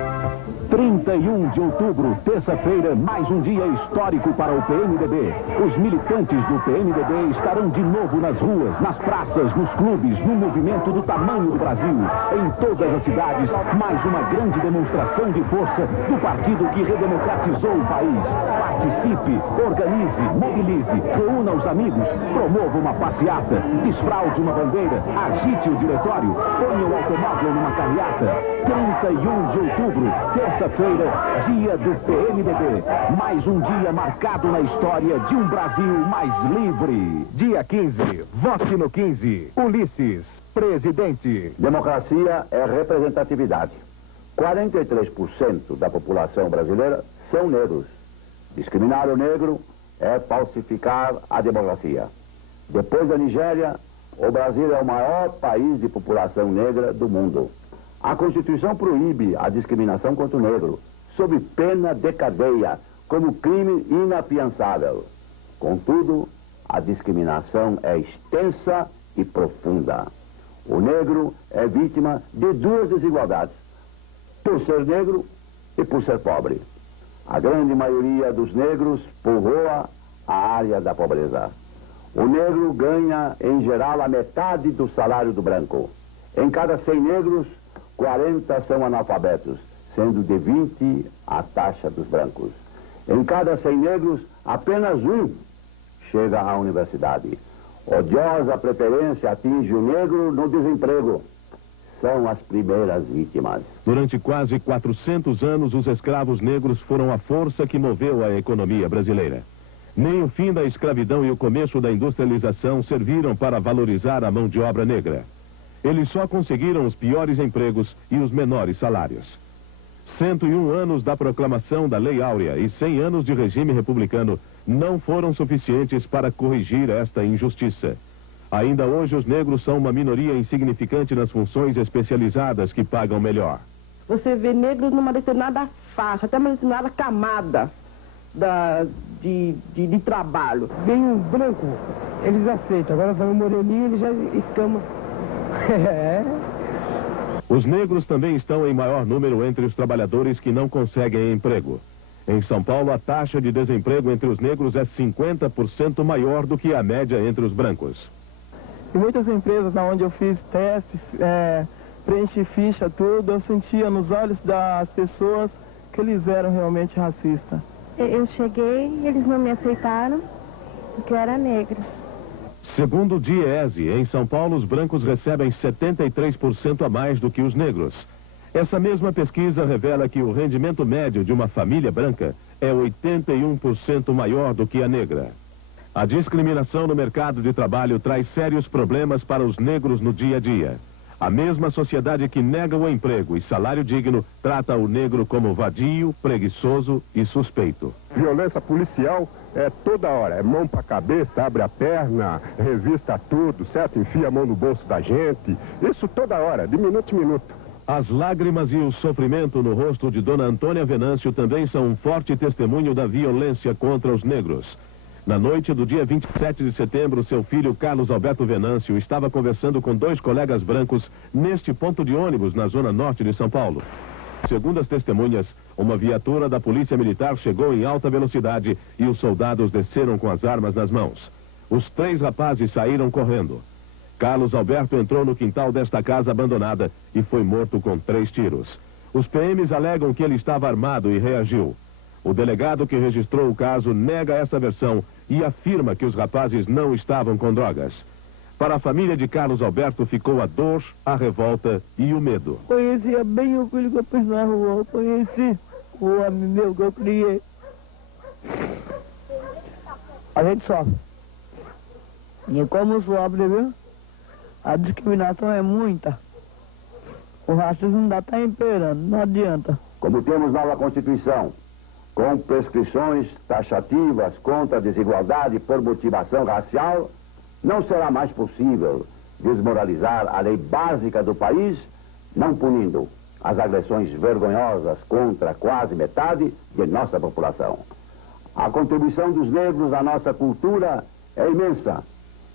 31 de outubro, terça-feira, mais um dia histórico para o PMDB. Os militantes do PMDB estarão de novo nas ruas, nas praças, nos clubes, no movimento do tamanho do Brasil. Em todas as cidades, mais uma grande demonstração de força do partido que redemocratizou o país. Participe, organize, mobilize, reúna os amigos, promova uma passeata, desfraude uma bandeira, agite o diretório, ponha o automóvel numa carreata. 31 de outubro, terça-feira, dia do PMDB. Mais um dia marcado na história de um Brasil mais livre. Dia 15, vote no 15. Ulisses, presidente. Democracia é representatividade. 43% da população brasileira são negros. Discriminar o negro é falsificar a democracia. Depois da Nigéria, o Brasil é o maior país de população negra do mundo. A Constituição proíbe a discriminação contra o negro, sob pena de cadeia, como crime inafiançável. Contudo, a discriminação é extensa e profunda. O negro é vítima de duas desigualdades, por ser negro e por ser pobre. A grande maioria dos negros povoa a área da pobreza. O negro ganha, em geral, a metade do salário do branco. Em cada 100 negros, 40 são analfabetos, sendo de 20 a taxa dos brancos. Em cada 100 negros, apenas um chega à universidade. Odiosa preferência atinge o negro no desemprego. São as primeiras vítimas. Durante quase 400 anos, os escravos negros foram a força que moveu a economia brasileira. Nem o fim da escravidão e o começo da industrialização serviram para valorizar a mão de obra negra. Eles só conseguiram os piores empregos e os menores salários. 101 anos da proclamação da Lei Áurea e 100 anos de regime republicano não foram suficientes para corrigir esta injustiça. Ainda hoje, os negros são uma minoria insignificante nas funções especializadas que pagam melhor. Você vê negros numa determinada faixa, até uma determinada camada de trabalho. Bem um branco, eles aceitam. Agora vai um moreninho, ele já escama. Os negros também estão em maior número entre os trabalhadores que não conseguem emprego. Em São Paulo, a taxa de desemprego entre os negros é 50% maior do que a média entre os brancos. Em muitas empresas onde eu fiz teste, preenchi ficha, tudo, eu sentia nos olhos das pessoas que eles eram realmente racistas. Eu cheguei e eles não me aceitaram porque eu era negra. Segundo o DIEESE, em São Paulo, os brancos recebem 73% a mais do que os negros. Essa mesma pesquisa revela que o rendimento médio de uma família branca é 81% maior do que a negra. A discriminação no mercado de trabalho traz sérios problemas para os negros no dia a dia. A mesma sociedade que nega o emprego e salário digno trata o negro como vadio, preguiçoso e suspeito. Violência policial é toda hora, é mão pra cabeça, abre a perna, revista tudo, certo? Enfia a mão no bolso da gente, isso toda hora, de minuto em minuto. As lágrimas e o sofrimento no rosto de Dona Antônia Venâncio também são um forte testemunho da violência contra os negros. Na noite do dia 27 de setembro, seu filho Carlos Alberto Venâncio estava conversando com 2 colegas brancos neste ponto de ônibus na zona norte de São Paulo. Segundo as testemunhas, uma viatura da Polícia Militar chegou em alta velocidade e os soldados desceram com as armas nas mãos. Os 3 rapazes saíram correndo. Carlos Alberto entrou no quintal desta casa abandonada e foi morto com 3 tiros. Os PMs alegam que ele estava armado e reagiu. O delegado que registrou o caso nega essa versão e afirma que os rapazes não estavam com drogas. Para a família de Carlos Alberto ficou a dor, a revolta e o medo. Conhecia bem o filho que eu pus na rua, eu conheci o homem meu que eu criei. A gente sofre. E como sofre, viu? A discriminação é muita. O racismo ainda está imperando, não adianta. Como temos nova Constituição, com prescrições taxativas contra a desigualdade por motivação racial, não será mais possível desmoralizar a lei básica do país, não punindo as agressões vergonhosas contra quase metade de nossa população. A contribuição dos negros à nossa cultura é imensa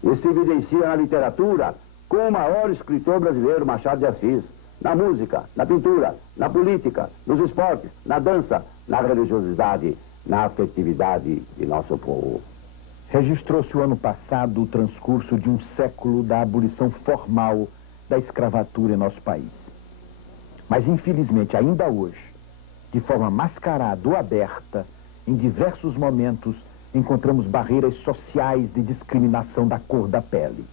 e se evidencia na literatura com o maior escritor brasileiro, Machado de Assis, na música, na pintura, na política, nos esportes, na dança, na religiosidade, na afetividade de nosso povo. Registrou-se o ano passado o transcurso de um século da abolição formal da escravatura em nosso país. Mas, infelizmente, ainda hoje, de forma mascarada ou aberta, em diversos momentos, encontramos barreiras sociais de discriminação da cor da pele.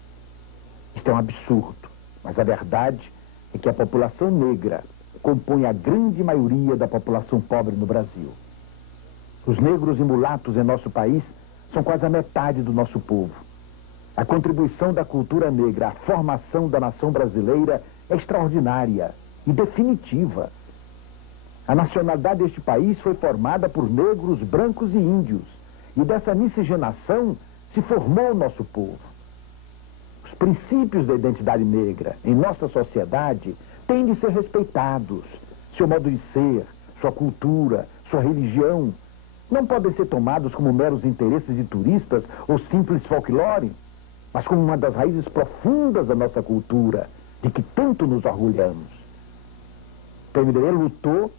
Isto é um absurdo, mas a verdade é que a população negra compõe a grande maioria da população pobre no Brasil. Os negros e mulatos em nosso país são quase a metade do nosso povo. A contribuição da cultura negra à formação da nação brasileira é extraordinária e definitiva. A nacionalidade deste país foi formada por negros, brancos e índios. E dessa miscigenação se formou o nosso povo. Os princípios da identidade negra em nossa sociedade têm de ser respeitados. Seu modo de ser, sua cultura, sua religião, não podem ser tomados como meros interesses de turistas ou simples folclore, mas como uma das raízes profundas da nossa cultura, de que tanto nos orgulhamos. O PMDB lutou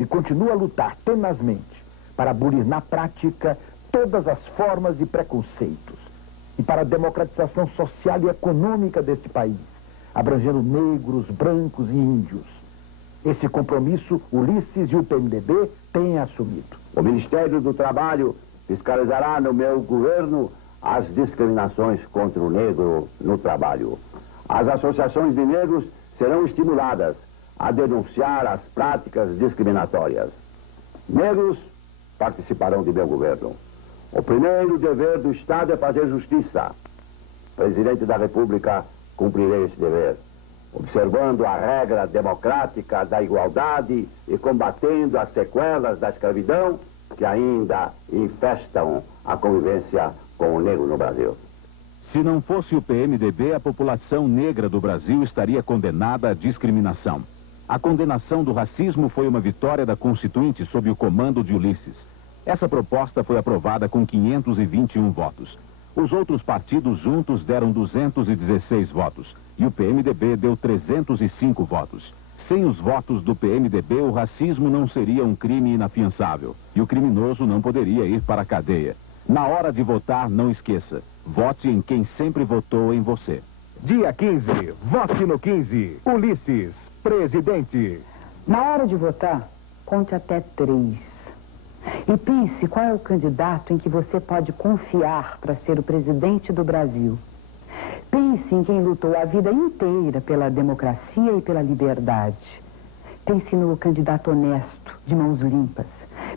e continua a lutar tenazmente para abolir na prática todas as formas de preconceitos e para a democratização social e econômica deste país, abrangendo negros, brancos e índios. Esse compromisso, Ulisses e o PMDB têm assumido. O Ministério do Trabalho fiscalizará no meu governo as discriminações contra o negro no trabalho. As associações de negros serão estimuladas a denunciar as práticas discriminatórias. Negros participarão de meu governo. O primeiro dever do Estado é fazer justiça. Presidente da República, cumprirei esse dever, observando a regra democrática da igualdade e combatendo as sequelas da escravidão que ainda infestam a convivência com o negro no Brasil. Se não fosse o PMDB, a população negra do Brasil estaria condenada à discriminação. A condenação do racismo foi uma vitória da Constituinte sob o comando de Ulisses. Essa proposta foi aprovada com 521 votos. Os outros partidos juntos deram 216 votos e o PMDB deu 305 votos. Sem os votos do PMDB, o racismo não seria um crime inafiançável e o criminoso não poderia ir para a cadeia. Na hora de votar, não esqueça, vote em quem sempre votou em você. Dia 15, vote no 15. Ulisses, presidente. Na hora de votar, conte até 3. E pense qual é o candidato em que você pode confiar para ser o presidente do Brasil. Pense em quem lutou a vida inteira pela democracia e pela liberdade. Pense no candidato honesto, de mãos limpas.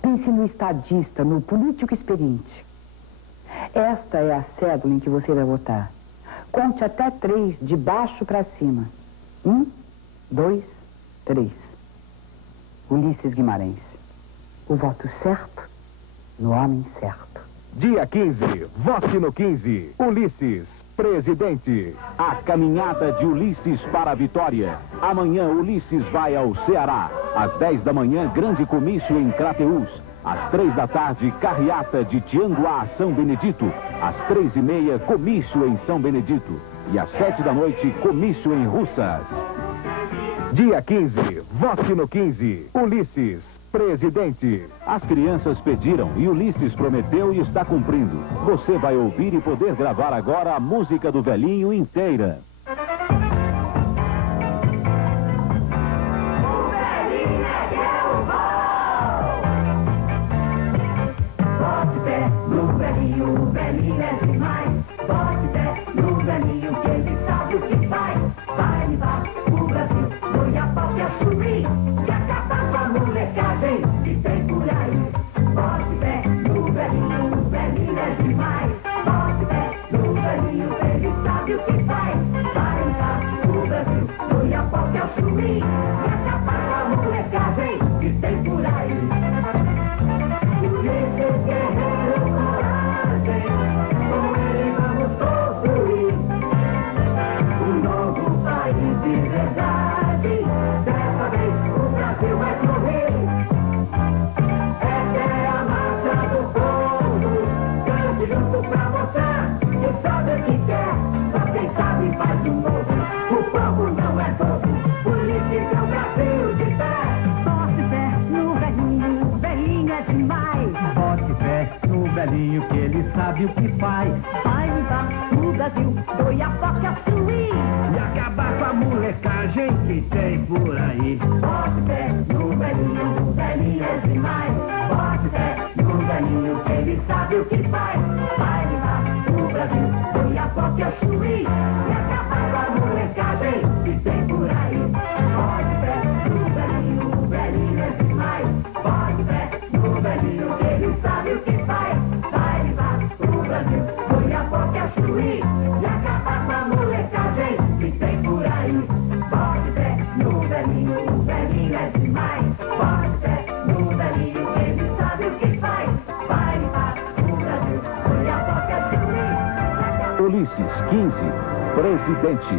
Pense no estadista, no político experiente. Esta é a cédula em que você vai votar. Conte até 3, de baixo para cima. 1, 2, 3. Ulisses Guimarães. O voto certo no homem certo. Dia 15, vote no 15. Ulisses, presidente. A caminhada de Ulisses para a vitória. Amanhã Ulisses vai ao Ceará. Às 10 da manhã, grande comício em Crateús. Às 3 da tarde, carreata de Tianguá a São Benedito. Às 3h30, comício em São Benedito. E às 7 da noite, comício em Russas. Dia 15, vote no 15. Ulisses, presidente. As crianças pediram e Ulisses prometeu e está cumprindo. Você vai ouvir e poder gravar agora a música do velhinho inteira. Velhinho que ele sabe o que faz. Vai limpar o Brasil, doe a foca a suir e acabar com a molecagem que tem por aí. Bote fé no velhinho, velhinho é demais. Bote fé no velhinho que ele sabe o que faz. Vai limpar o Brasil, doe a foca a suir e acabar com a molecagem que tem por aí. Bote fé no velhinho, velhinho é demais. Bote fé no velhinho que ele sabe o que faz. E acabar com a molecagem que tem por aí. Pode fé no velhinho, o velhinho é demais. Pode fé no velhinho, ele sabe o que faz. Vai limpar o Brasil, foi a boca de Ulisses, 15, presidente.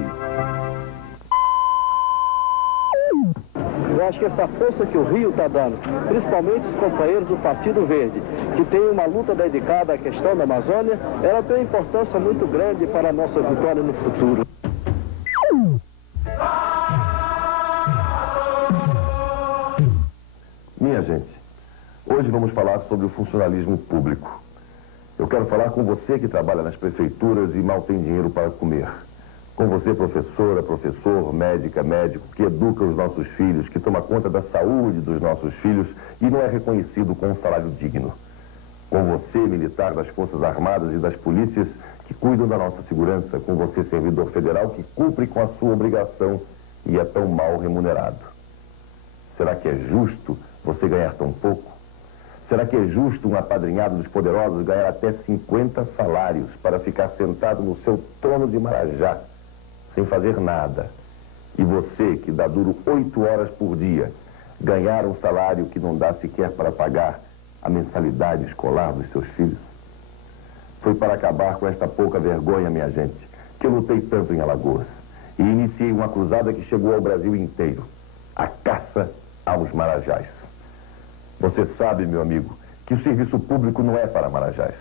Eu acho que essa força que o Rio está dando, principalmente os companheiros do Partido Verde, que tem uma luta dedicada à questão da Amazônia, ela tem uma importância muito grande para a nossa vitória no futuro. Minha gente, hoje vamos falar sobre o funcionalismo público. Eu quero falar com você que trabalha nas prefeituras e mal tem dinheiro para comer. Com você, professora, professor, médica, médico, que educa os nossos filhos, que toma conta da saúde dos nossos filhos e não é reconhecido com um salário digno. Com você, militar das Forças Armadas e das polícias que cuidam da nossa segurança. Com você, servidor federal, que cumpre com a sua obrigação e é tão mal remunerado. Será que é justo você ganhar tão pouco? Será que é justo um apadrinhado dos poderosos ganhar até 50 salários para ficar sentado no seu trono de Marajá, sem fazer nada? E você, que dá duro 8 horas por dia, ganhar um salário que não dá sequer para pagar a mensalidade escolar dos seus filhos? Foi para acabar com esta pouca vergonha, minha gente, que eu lutei tanto em Alagoas e iniciei uma cruzada que chegou ao Brasil inteiro, a caça aos Marajás. Você sabe, meu amigo, que o serviço público não é para Marajás.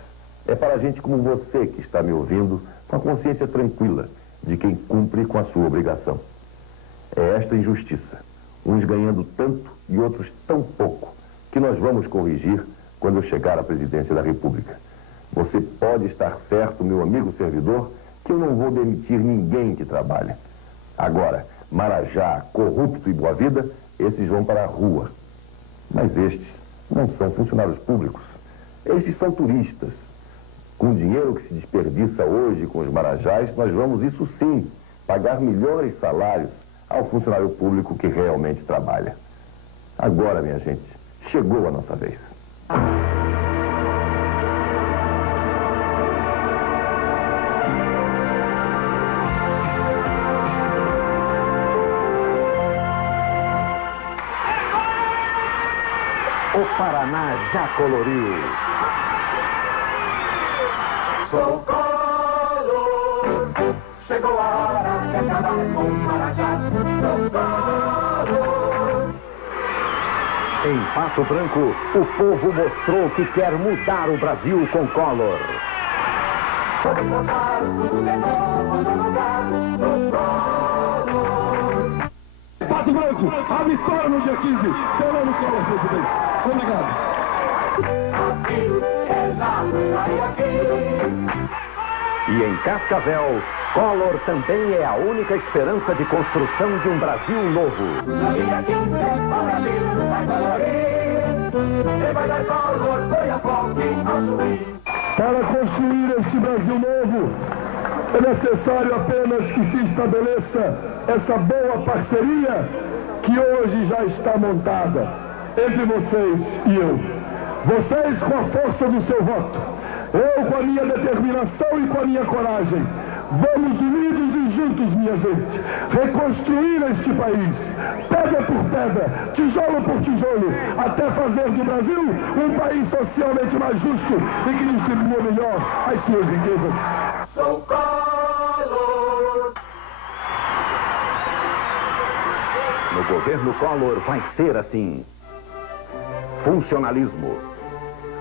É para gente como você que está me ouvindo com a consciência tranquila de quem cumpre com a sua obrigação. É esta injustiça, uns ganhando tanto e outros tão pouco, que nós vamos corrigir quando eu chegar à presidência da República. Você pode estar certo, meu amigo servidor, que eu não vou demitir ninguém que trabalha. Agora, Marajá, corrupto e boa vida, esses vão para a rua. Mas estes não são funcionários públicos. Estes são turistas. Com o dinheiro que se desperdiça hoje com os Marajás, nós vamos, isso sim, pagar melhores salários ao funcionário público que realmente trabalha. Agora, minha gente, chegou a nossa vez. O Paraná já coloriu. Socorro, chegou a hora de acabar com o Marajá. Socorro. Em Pato Branco, o povo mostrou que quer mudar o Brasil com Collor. Vamos botar tudo de novo no lugar do Collor. Pato Branco, a vitória no dia 15. Fernando Collor, presidente. Obrigado. E em Cascavel, Collor também é a única esperança de construção de um Brasil novo. No dia 15, o Brasil vai colorir. E vai dar Collor, foi a foque a subir. Para construir este Brasil novo, é necessário apenas que se estabeleça essa boa parceria que hoje já está montada entre vocês e eu. Vocês com a força do seu voto, eu com a minha determinação e com a minha coragem. Vamos unidos e juntos, minha gente, reconstruir este país, pedra por pedra, tijolo por tijolo, até fazer do Brasil um país socialmente mais justo e que distribua melhor as suas riquezas. Socorro! No governo Collor vai ser assim. Funcionalismo.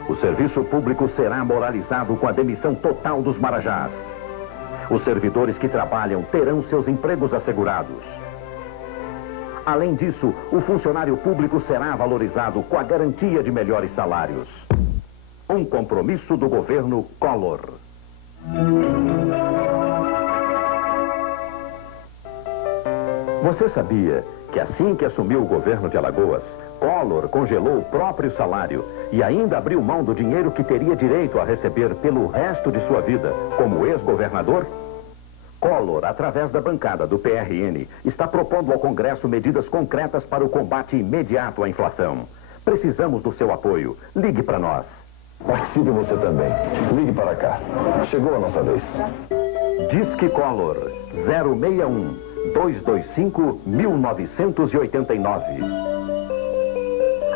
O serviço público será moralizado com a demissão total dos Marajás. Os servidores que trabalham terão seus empregos assegurados. Além disso, o funcionário público será valorizado com a garantia de melhores salários. Um compromisso do governo Collor. Você sabia que assim que assumiu o governo de Alagoas, Collor congelou o próprio salário e ainda abriu mão do dinheiro que teria direito a receber pelo resto de sua vida como ex-governador? Collor, através da bancada do PRN, está propondo ao Congresso medidas concretas para o combate imediato à inflação. Precisamos do seu apoio. Ligue para nós. Participe você também. Ligue para cá. Chegou a nossa vez. Disque Collor 061-225-1989.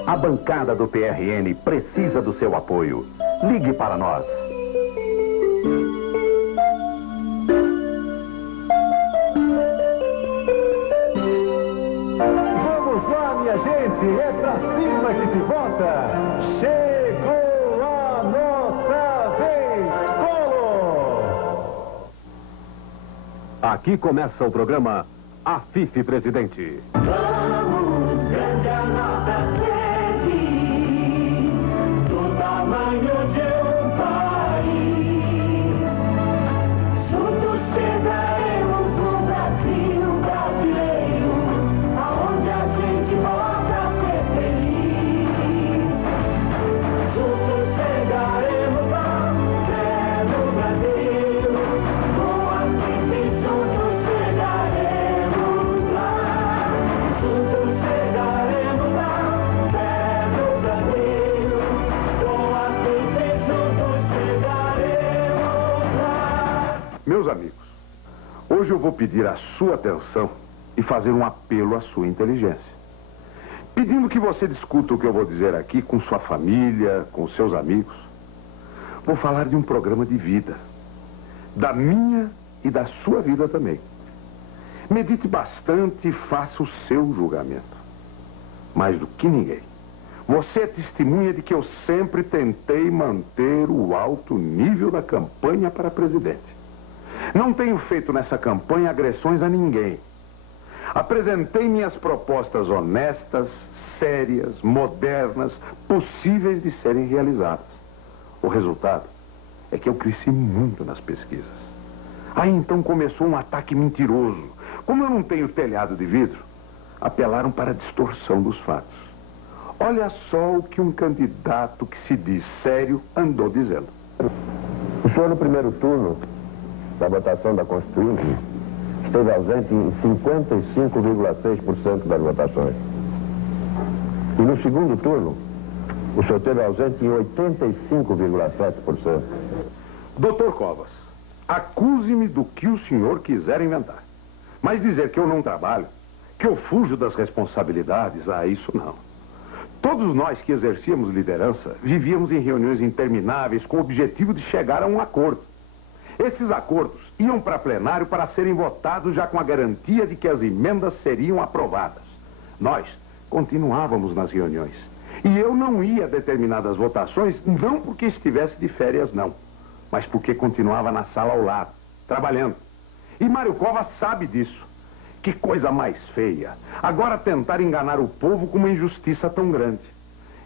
A bancada do PRN precisa do seu apoio. Ligue para nós. Vamos lá, minha gente, é pra cima que se vota. Chegou a nossa vez, Collor! Aqui começa o programa AFIF Presidente. Vamos, grande a nossa sede, do tamanho de um país. Juntos chegaremos no Brasil brasileiro, aonde a gente volta a ser feliz. Juntos chegaremos. Meus amigos, hoje eu vou pedir a sua atenção e fazer um apelo à sua inteligência. Pedindo que você discuta o que eu vou dizer aqui com sua família, com seus amigos. Vou falar de um programa de vida. Da minha e da sua vida também. Medite bastante e faça o seu julgamento. Mais do que ninguém, você é testemunha de que eu sempre tentei manter o alto nível da campanha para presidente. Não tenho feito nessa campanha agressões a ninguém. Apresentei minhas propostas honestas, sérias, modernas, possíveis de serem realizadas. O resultado é que eu cresci muito nas pesquisas. Aí então começou um ataque mentiroso. Como eu não tenho telhado de vidro, apelaram para a distorção dos fatos. Olha só o que um candidato que se diz sério andou dizendo. O senhor, no primeiro turno da votação da Constituinte, esteve ausente em 55,6% das votações. E no segundo turno, o senhor esteve ausente em 85,7%. Doutor Covas, acuse-me do que o senhor quiser inventar. Mas dizer que eu não trabalho, que eu fujo das responsabilidades, isso não. Todos nós que exercíamos liderança vivíamos em reuniões intermináveis com o objetivo de chegar a um acordo. Esses acordos iam para plenário para serem votados já com a garantia de que as emendas seriam aprovadas. Nós continuávamos nas reuniões. E eu não ia a determinadas votações, não porque estivesse de férias, não. Mas porque continuava na sala ao lado, trabalhando. E Mário Covas sabe disso. Que coisa mais feia. Agora tentar enganar o povo com uma injustiça tão grande.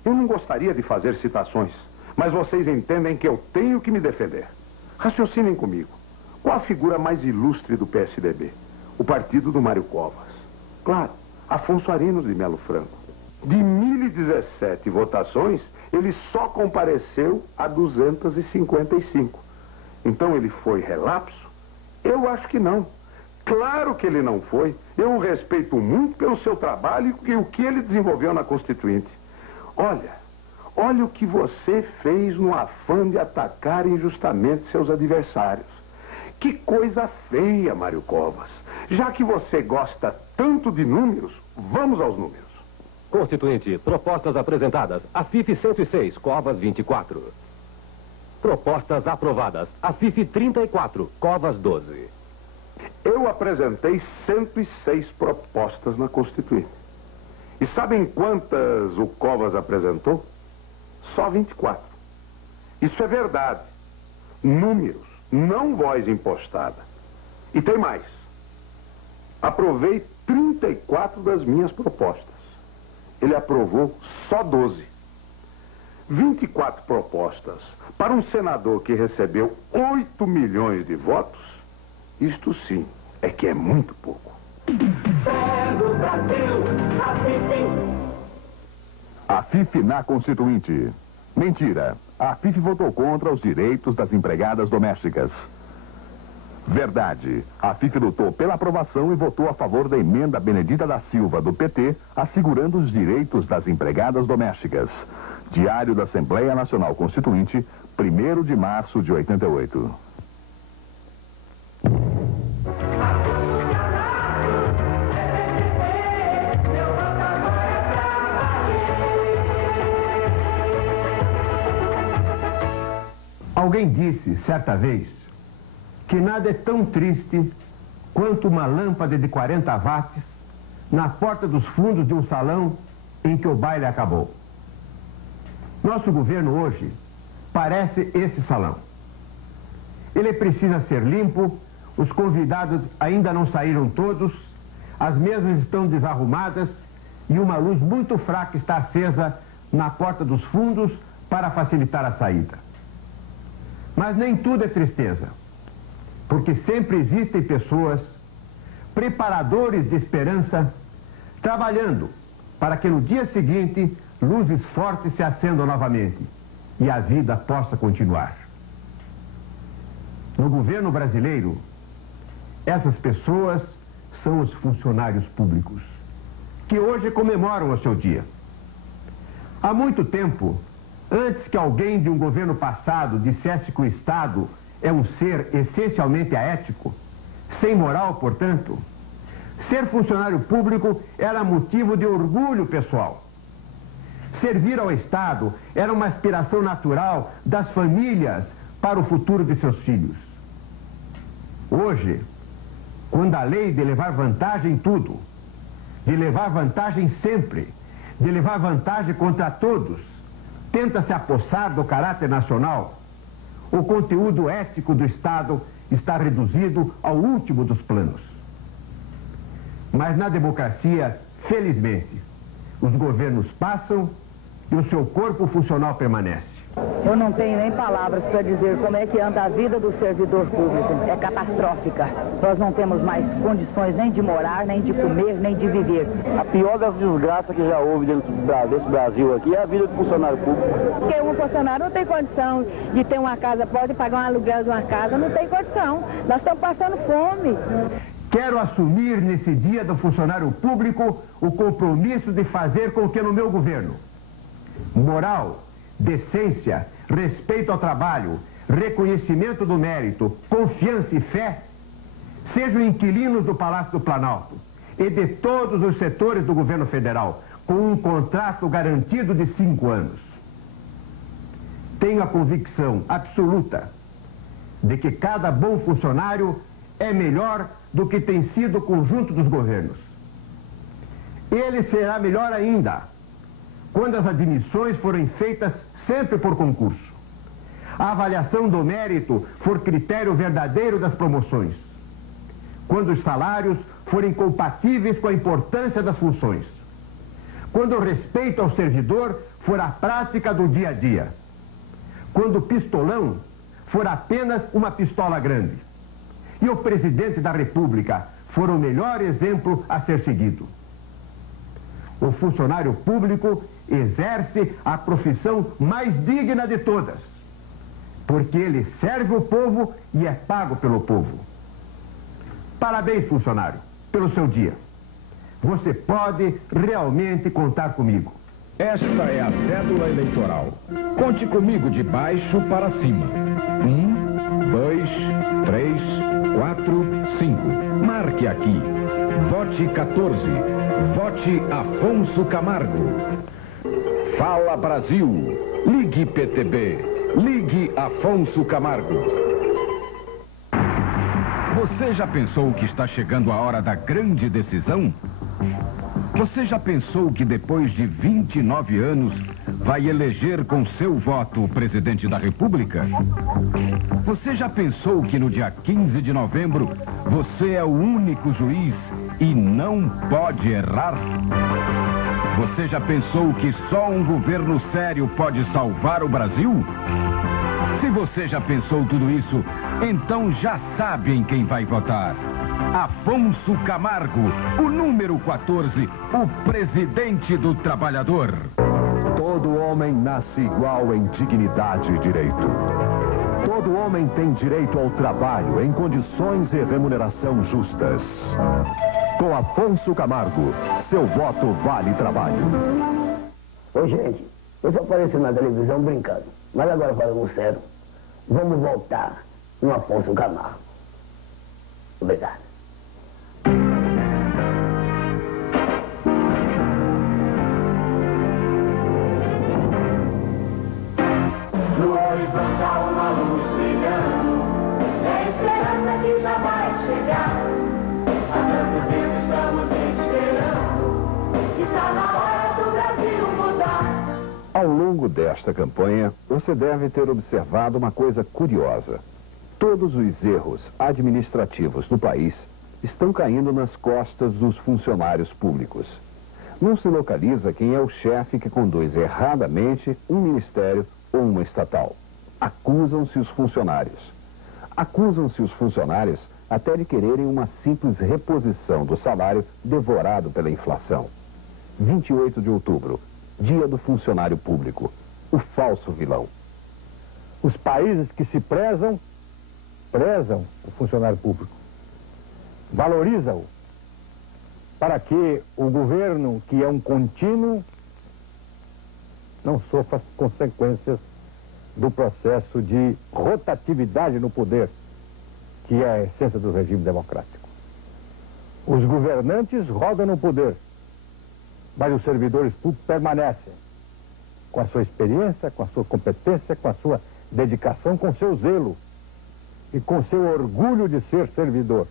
Eu não gostaria de fazer citações, mas vocês entendem que eu tenho que me defender. Raciocinem comigo. Qual a figura mais ilustre do PSDB? O partido do Mário Covas. Claro, Afonso Arinos de Melo Franco. De 1017 votações, ele só compareceu a 255. Então ele foi relapso? Eu acho que não. Claro que ele não foi. Eu o respeito muito pelo seu trabalho e o que ele desenvolveu na Constituinte. Olha o que você fez no afã de atacar injustamente seus adversários. Que coisa feia, Mário Covas. Já que você gosta tanto de números, vamos aos números. Constituinte, propostas apresentadas. AFIF 106, Covas 24. Propostas aprovadas. AFIF 34, Covas 12. Eu apresentei 106 propostas na Constituinte. E sabem quantas o Covas apresentou? Só 24. Isso é verdade. Números, não voz impostada. E tem mais. Aprovei 34 das minhas propostas. Ele aprovou só 12. 24 propostas para um senador que recebeu 8 milhões de votos. Isto sim, é que é muito pouco. AFIF na Constituinte. Mentira. A AFIF votou contra os direitos das empregadas domésticas. Verdade. A AFIF lutou pela aprovação e votou a favor da emenda Benedita da Silva, do PT, assegurando os direitos das empregadas domésticas. Diário da Assembleia Nacional Constituinte, 1º de março de 88. Alguém disse, certa vez, que nada é tão triste quanto uma lâmpada de 40 watts na porta dos fundos de um salão em que o baile acabou. Nosso governo hoje parece esse salão. Ele precisa ser limpo, os convidados ainda não saíram todos, as mesas estão desarrumadas e uma luz muito fraca está acesa na porta dos fundos para facilitar a saída. Mas nem tudo é tristeza, porque sempre existem pessoas, preparadores de esperança, trabalhando para que no dia seguinte luzes fortes se acendam novamente e a vida possa continuar. No governo brasileiro, essas pessoas são os funcionários públicos, que hoje comemoram o seu dia. Há muito tempo, antes que alguém de um governo passado dissesse que o Estado é um ser essencialmente aético, sem moral, portanto, ser funcionário público era motivo de orgulho pessoal. Servir ao Estado era uma aspiração natural das famílias para o futuro de seus filhos. Hoje, quando a lei de levar vantagem em tudo, de levar vantagem sempre, de levar vantagem contra todos, tenta se apossar do caráter nacional, o conteúdo ético do Estado está reduzido ao último dos planos. Mas na democracia, felizmente, os governos passam e o seu corpo funcional permanece. Eu não tenho nem palavras para dizer como é que anda a vida do servidor público. É catastrófica. Nós não temos mais condições nem de morar, nem de comer, nem de viver. A pior das desgraças que já houve dentro desse Brasil aqui é a vida do funcionário público. Porque um funcionário não tem condição de ter uma casa, pode pagar um aluguel de uma casa, não tem condição. Nós estamos passando fome. Quero assumir nesse dia do funcionário público o compromisso de fazer com que no meu governo moral, decência, respeito ao trabalho, reconhecimento do mérito, confiança e fé sejam inquilinos do Palácio do Planalto e de todos os setores do governo federal, com um contrato garantido de 5 anos. Tenho a convicção absoluta de que cada bom funcionário é melhor do que tem sido o conjunto dos governos. Ele será melhor ainda quando as admissões forem feitas sempre por concurso. A avaliação do mérito for critério verdadeiro das promoções. Quando os salários forem compatíveis com a importância das funções. Quando o respeito ao servidor for a prática do dia a dia. Quando o pistolão for apenas uma pistola grande. E o presidente da República for o melhor exemplo a ser seguido. O funcionário público exerce a profissão mais digna de todas, porque ele serve o povo e é pago pelo povo. Parabéns, funcionário, pelo seu dia. Você pode realmente contar comigo. Esta é a cédula eleitoral. Conte comigo de baixo para cima. 1, 2, 3, 4, 5. Marque aqui. Vote 14. Vote Afonso Camargo. Fala Brasil. Ligue PTB. Ligue Afonso Camargo. Você já pensou que está chegando a hora da grande decisão? Você já pensou que depois de 29 anos vai eleger com seu voto o presidente da República? Você já pensou que no dia 15 de novembro você é o único juiz e não pode errar? Você já pensou que só um governo sério pode salvar o Brasil? Se você já pensou tudo isso, então já sabe em quem vai votar. Afonso Camargo, o número 14, o presidente do trabalhador. Todo homem nasce igual em dignidade e direito. Todo homem tem direito ao trabalho em condições e remuneração justas. Com Afonso Camargo, seu voto vale trabalho. Ô, gente, eu só apareci na televisão brincando, mas agora falando sério, vamos voltar no Afonso Camargo. Obrigado. No horizonte há uma luz brilhando, é a esperança que já vai chegar. Há tanto tempo estamos esperando, está na hora do Brasil mudar. Ao longo desta campanha, você deve ter observado uma coisa curiosa. Todos os erros administrativos do país estão caindo nas costas dos funcionários públicos. Não se localiza quem é o chefe que conduz erradamente um ministério ou uma estatal. Acusam-se os funcionários. Acusam-se os funcionários até de quererem uma simples reposição do salário devorado pela inflação. 28 de outubro, Dia do Funcionário Público. O falso vilão. Os países que se prezam o funcionário público. Valorizam-o para que o governo, que é um contínuo, não sofra as consequências do processo de rotatividade no poder, que é a essência do regime democrático. Os governantes rodam no poder, mas os servidores públicos permanecem com a sua experiência, com a sua competência, com a sua dedicação, com seu zelo e com seu orgulho de ser servidor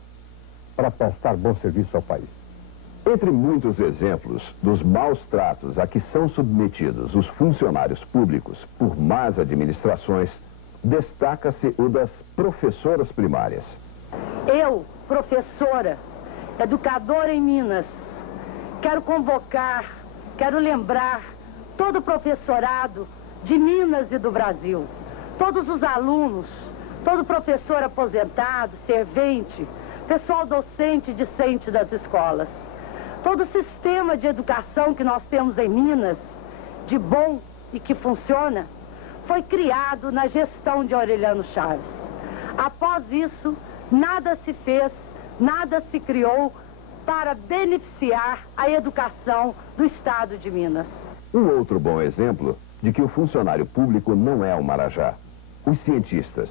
para prestar bom serviço ao país. Entre muitos exemplos dos maus tratos a que são submetidos os funcionários públicos por más administrações, destaca-se o das professoras primárias. Eu, professora, educadora em Minas, quero convocar, quero lembrar todo o professorado de Minas e do Brasil, todos os alunos, todo professor aposentado, servente, pessoal docente e discente das escolas. Todo o sistema de educação que nós temos em Minas, de bom e que funciona, foi criado na gestão de Aureliano Chaves. Após isso, nada se fez, nada se criou para beneficiar a educação do Estado de Minas. Um outro bom exemplo de que o funcionário público não é um marajá. Os cientistas.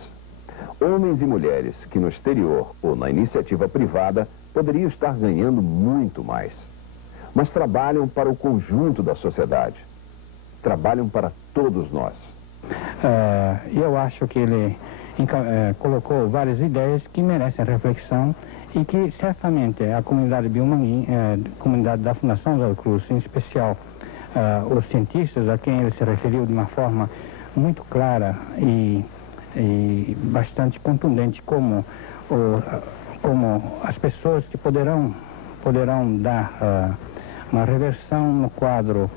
Homens e mulheres que no exterior ou na iniciativa privada poderiam estar ganhando muito mais. Mas trabalham para o conjunto da sociedade. Trabalham para todos nós. Eu acho que ele colocou várias ideias que merecem reflexão e que certamente a comunidade Biomanguim, comunidade da Fundação Oswaldo Cruz, em especial os cientistas a quem ele se referiu de uma forma muito clara e bastante contundente, como as pessoas que poderão dar uma reversão no quadro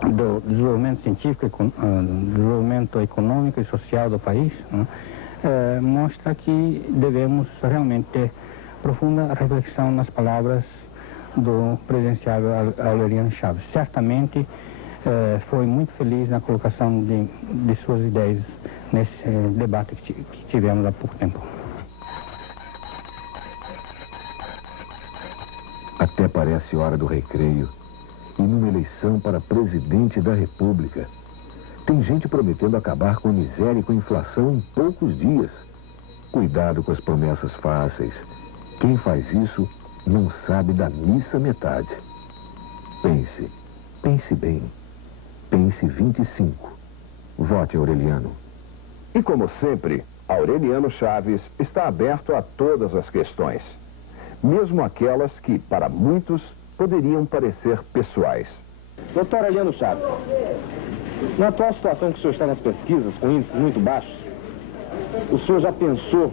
do desenvolvimento científico, do desenvolvimento econômico e social do país, né? Mostra que devemos realmente ter profunda reflexão nas palavras do presidenciável Aureliano Chaves. Certamente foi muito feliz na colocação de suas ideias nesse debate que tivemos há pouco tempo. Até parece hora do recreio e numa eleição para presidente da República. Tem gente prometendo acabar com a miséria e com a inflação em poucos dias. Cuidado com as promessas fáceis. Quem faz isso não sabe da missa metade. Pense bem. Pense 25. Vote Aureliano. E como sempre, Aureliano Chaves está aberto a todas as questões. Mesmo aquelas que, para muitos, poderiam parecer pessoais. Doutor Aureliano Chaves, na atual situação que o senhor está nas pesquisas, com índices muito baixos, o senhor já pensou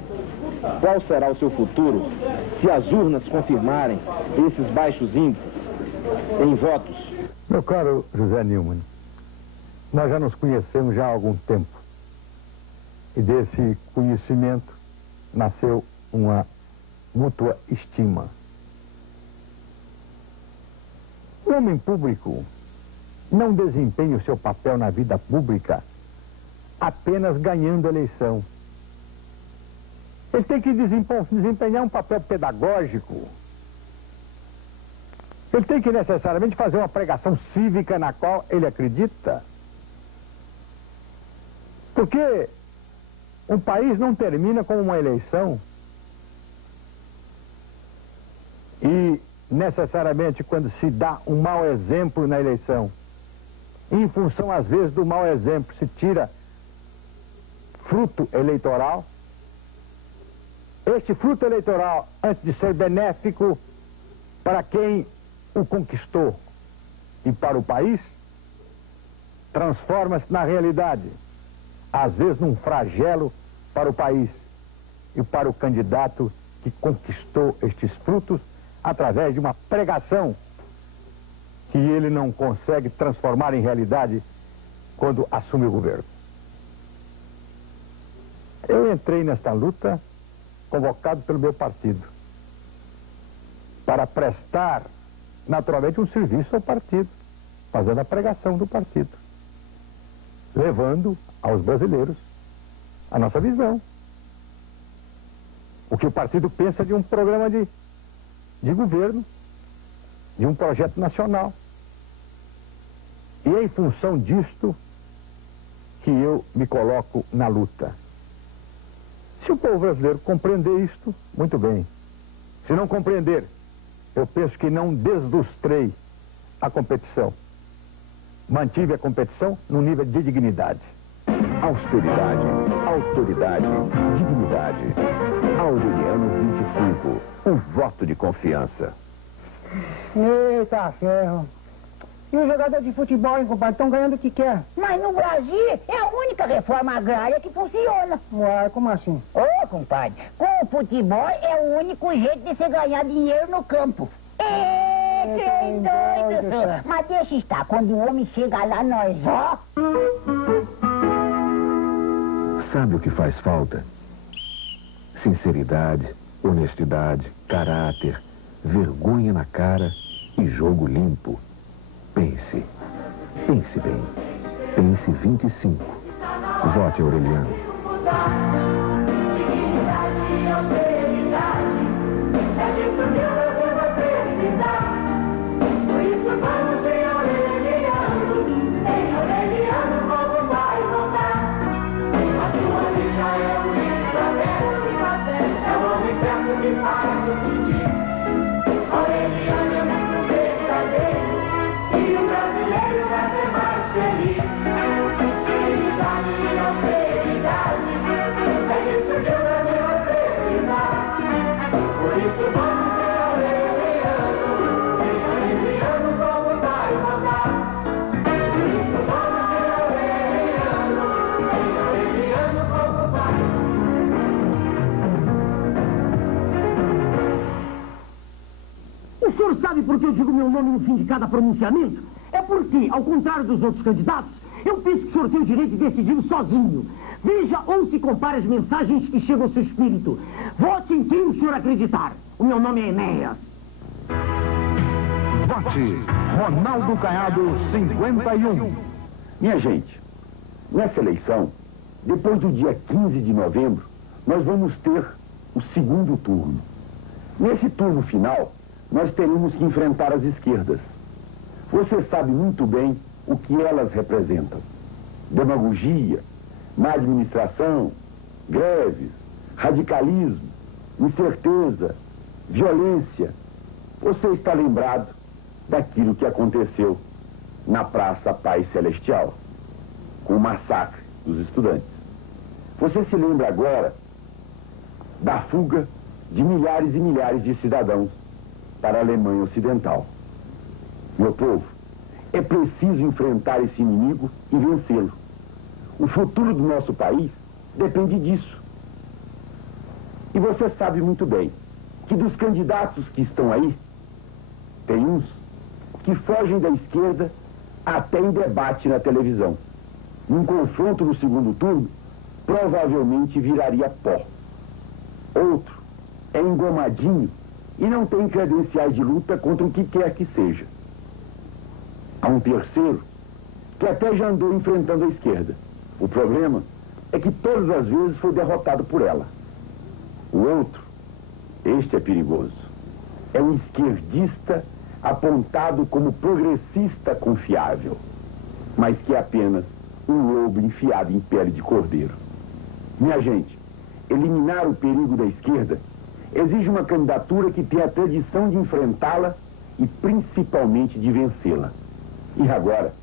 qual será o seu futuro se as urnas confirmarem esses baixos índices em votos? Meu caro José Neumann, nós já nos conhecemos já há algum tempo. E desse conhecimento nasceu uma mútua estima. O homem público não desempenha o seu papel na vida pública apenas ganhando a eleição. Ele tem que desempenhar um papel pedagógico. Ele tem que necessariamente fazer uma pregação cívica na qual ele acredita. Porque um país não termina com uma eleição. E, necessariamente, quando se dá um mau exemplo na eleição, em função, às vezes, do mau exemplo, se tira fruto eleitoral. Este fruto eleitoral, antes de ser benéfico para quem o conquistou e para o país, transforma-se na realidade, às vezes num flagelo para o país e para o candidato que conquistou estes frutos através de uma pregação que ele não consegue transformar em realidade quando assume o governo. Eu entrei nesta luta convocado pelo meu partido para prestar naturalmente um serviço ao partido, fazendo a pregação do partido, levando aos brasileiros a nossa visão, o que o partido pensa de um programa de governo, de um projeto nacional. E em função disto, que eu me coloco na luta. Se o povo brasileiro compreender isto, muito bem. Se não compreender, eu penso que não deslustrei a competição. Mantive a competição no nível de dignidade. Austeridade, autoridade, dignidade. Aureliano 25, um voto de confiança. Eita ferro. E os jogadores de futebol, hein, compadre, estão ganhando o que quer. Mas no Brasil é a única reforma agrária que funciona. Ué, como assim? Ô, compadre, com o futebol é o único jeito de você ganhar dinheiro no campo. Trem doido, senhor. Mas deixa estar, quando o homem chega lá, nós ó. Sabe o que faz falta? Sinceridade, honestidade, caráter, vergonha na cara e jogo limpo. Pense. Pense bem. Pense 25. Vote Aureliano. O senhor sabe por que eu digo meu nome no fim de cada pronunciamento? É porque, ao contrário dos outros candidatos, eu penso que o senhor tem o direito de decidir sozinho. Veja ou se compare as mensagens que chegam ao seu espírito. Vote em quem o senhor acreditar. O meu nome é Enéas. Vote Ronaldo Caiado 51. Minha gente, nessa eleição, depois do dia 15 de novembro, nós vamos ter o segundo turno. Nesse turno final, nós teremos que enfrentar as esquerdas. Você sabe muito bem o que elas representam. Demagogia, má administração, greves, radicalismo, incerteza, violência. Você está lembrado daquilo que aconteceu na Praça Pai Celestial, com o massacre dos estudantes. Você se lembra agora da fuga de milhares e milhares de cidadãos para a Alemanha Ocidental. Meu povo, é preciso enfrentar esse inimigo e vencê-lo. O futuro do nosso país depende disso. E você sabe muito bem que dos candidatos que estão aí, tem uns que fogem da esquerda até em debate na televisão. Num confronto no segundo turno, provavelmente viraria pó. Outro é engomadinho e não tem credenciais de luta contra o que quer que seja. Há um terceiro que até já andou enfrentando a esquerda. O problema é que todas as vezes foi derrotado por ela. O outro, este é perigoso, é um esquerdista apontado como progressista confiável, mas que é apenas um lobo enfiado em pele de cordeiro. Minha gente, eliminar o perigo da esquerda exige uma candidatura que tenha a tradição de enfrentá-la e principalmente de vencê-la. E agora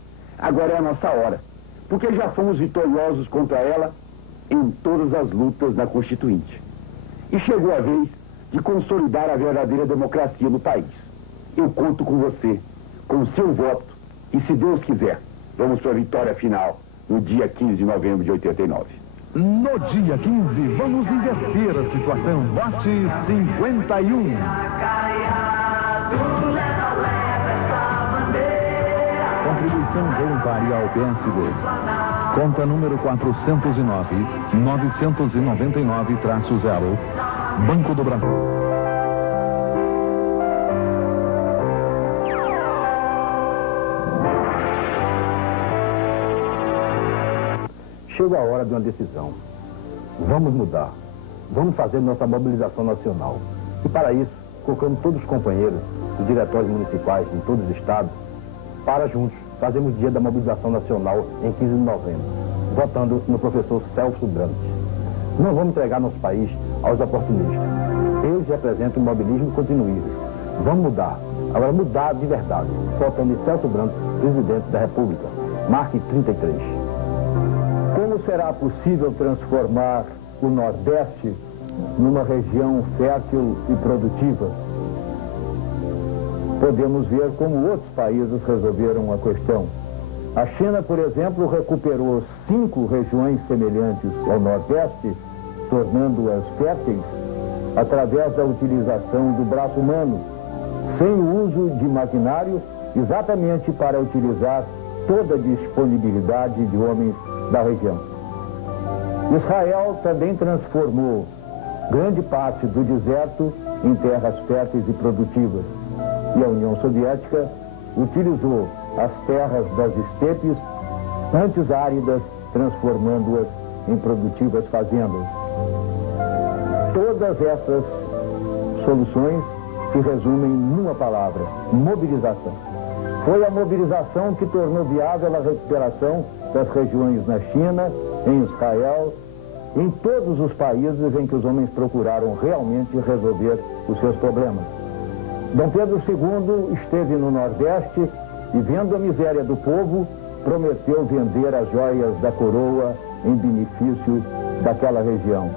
é a nossa hora, porque já fomos vitoriosos contra ela em todas as lutas na Constituinte. E chegou a vez de consolidar a verdadeira democracia no país. Eu conto com você, com o seu voto, e se Deus quiser, vamos para a vitória final no dia 15 de novembro de 89. No dia 15, vamos inverter a situação. Vote 51. Contribuição voluntária ao PSD. Conta número 409, 999-0, Banco do Brasil. Chega a hora de uma decisão. Vamos mudar. Vamos fazer nossa mobilização nacional. E para isso, colocamos todos os companheiros dos diretórios municipais em todos os estados para juntos fazermos o dia da mobilização nacional em 15 de novembro. votando no professor Celso Brandt. Não vamos entregar nosso país aos oportunistas. Eles representam o mobilismo continuível. Vamos mudar. Agora, mudar de verdade. Votando em Celso Brandt, presidente da República. Marque 33. Como será possível transformar o Nordeste numa região fértil e produtiva? Podemos ver como outros países resolveram a questão. A China, por exemplo, recuperou 5 regiões semelhantes ao Nordeste, tornando-as férteis, através da utilização do braço humano, sem o uso de maquinário, exatamente para utilizar toda a disponibilidade de homens da região. Israel também transformou grande parte do deserto em terras férteis e produtivas. E a União Soviética utilizou as terras das estepes, antes áridas, transformando-as em produtivas fazendas. Todas essas soluções se resumem numa palavra: mobilização. Foi a mobilização que tornou viável a recuperação das regiões na China, em Israel, em todos os países em que os homens procuraram realmente resolver os seus problemas. Dom Pedro II esteve no Nordeste e, vendo a miséria do povo, prometeu vender as joias da coroa em benefício daquela região.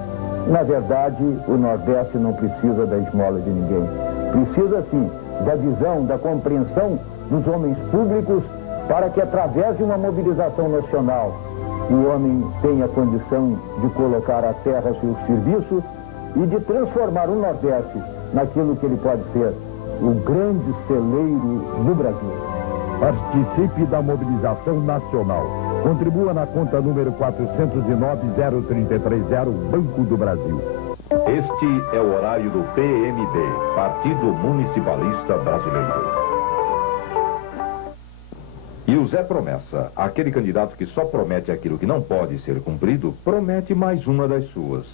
Na verdade, o Nordeste não precisa da esmola de ninguém. Precisa, sim, da visão, da compreensão dos homens públicos para que, através de uma mobilização nacional, o homem tenha condição de colocar a terra a seu serviço e de transformar o Nordeste naquilo que ele pode ser, o grande celeiro do Brasil. Participe da mobilização nacional. Contribua na conta número 409-0330, Banco do Brasil. Este é o horário do PMB, Partido Municipalista Brasileiro. E o Zé Promessa, aquele candidato que só promete aquilo que não pode ser cumprido, promete mais uma das suas.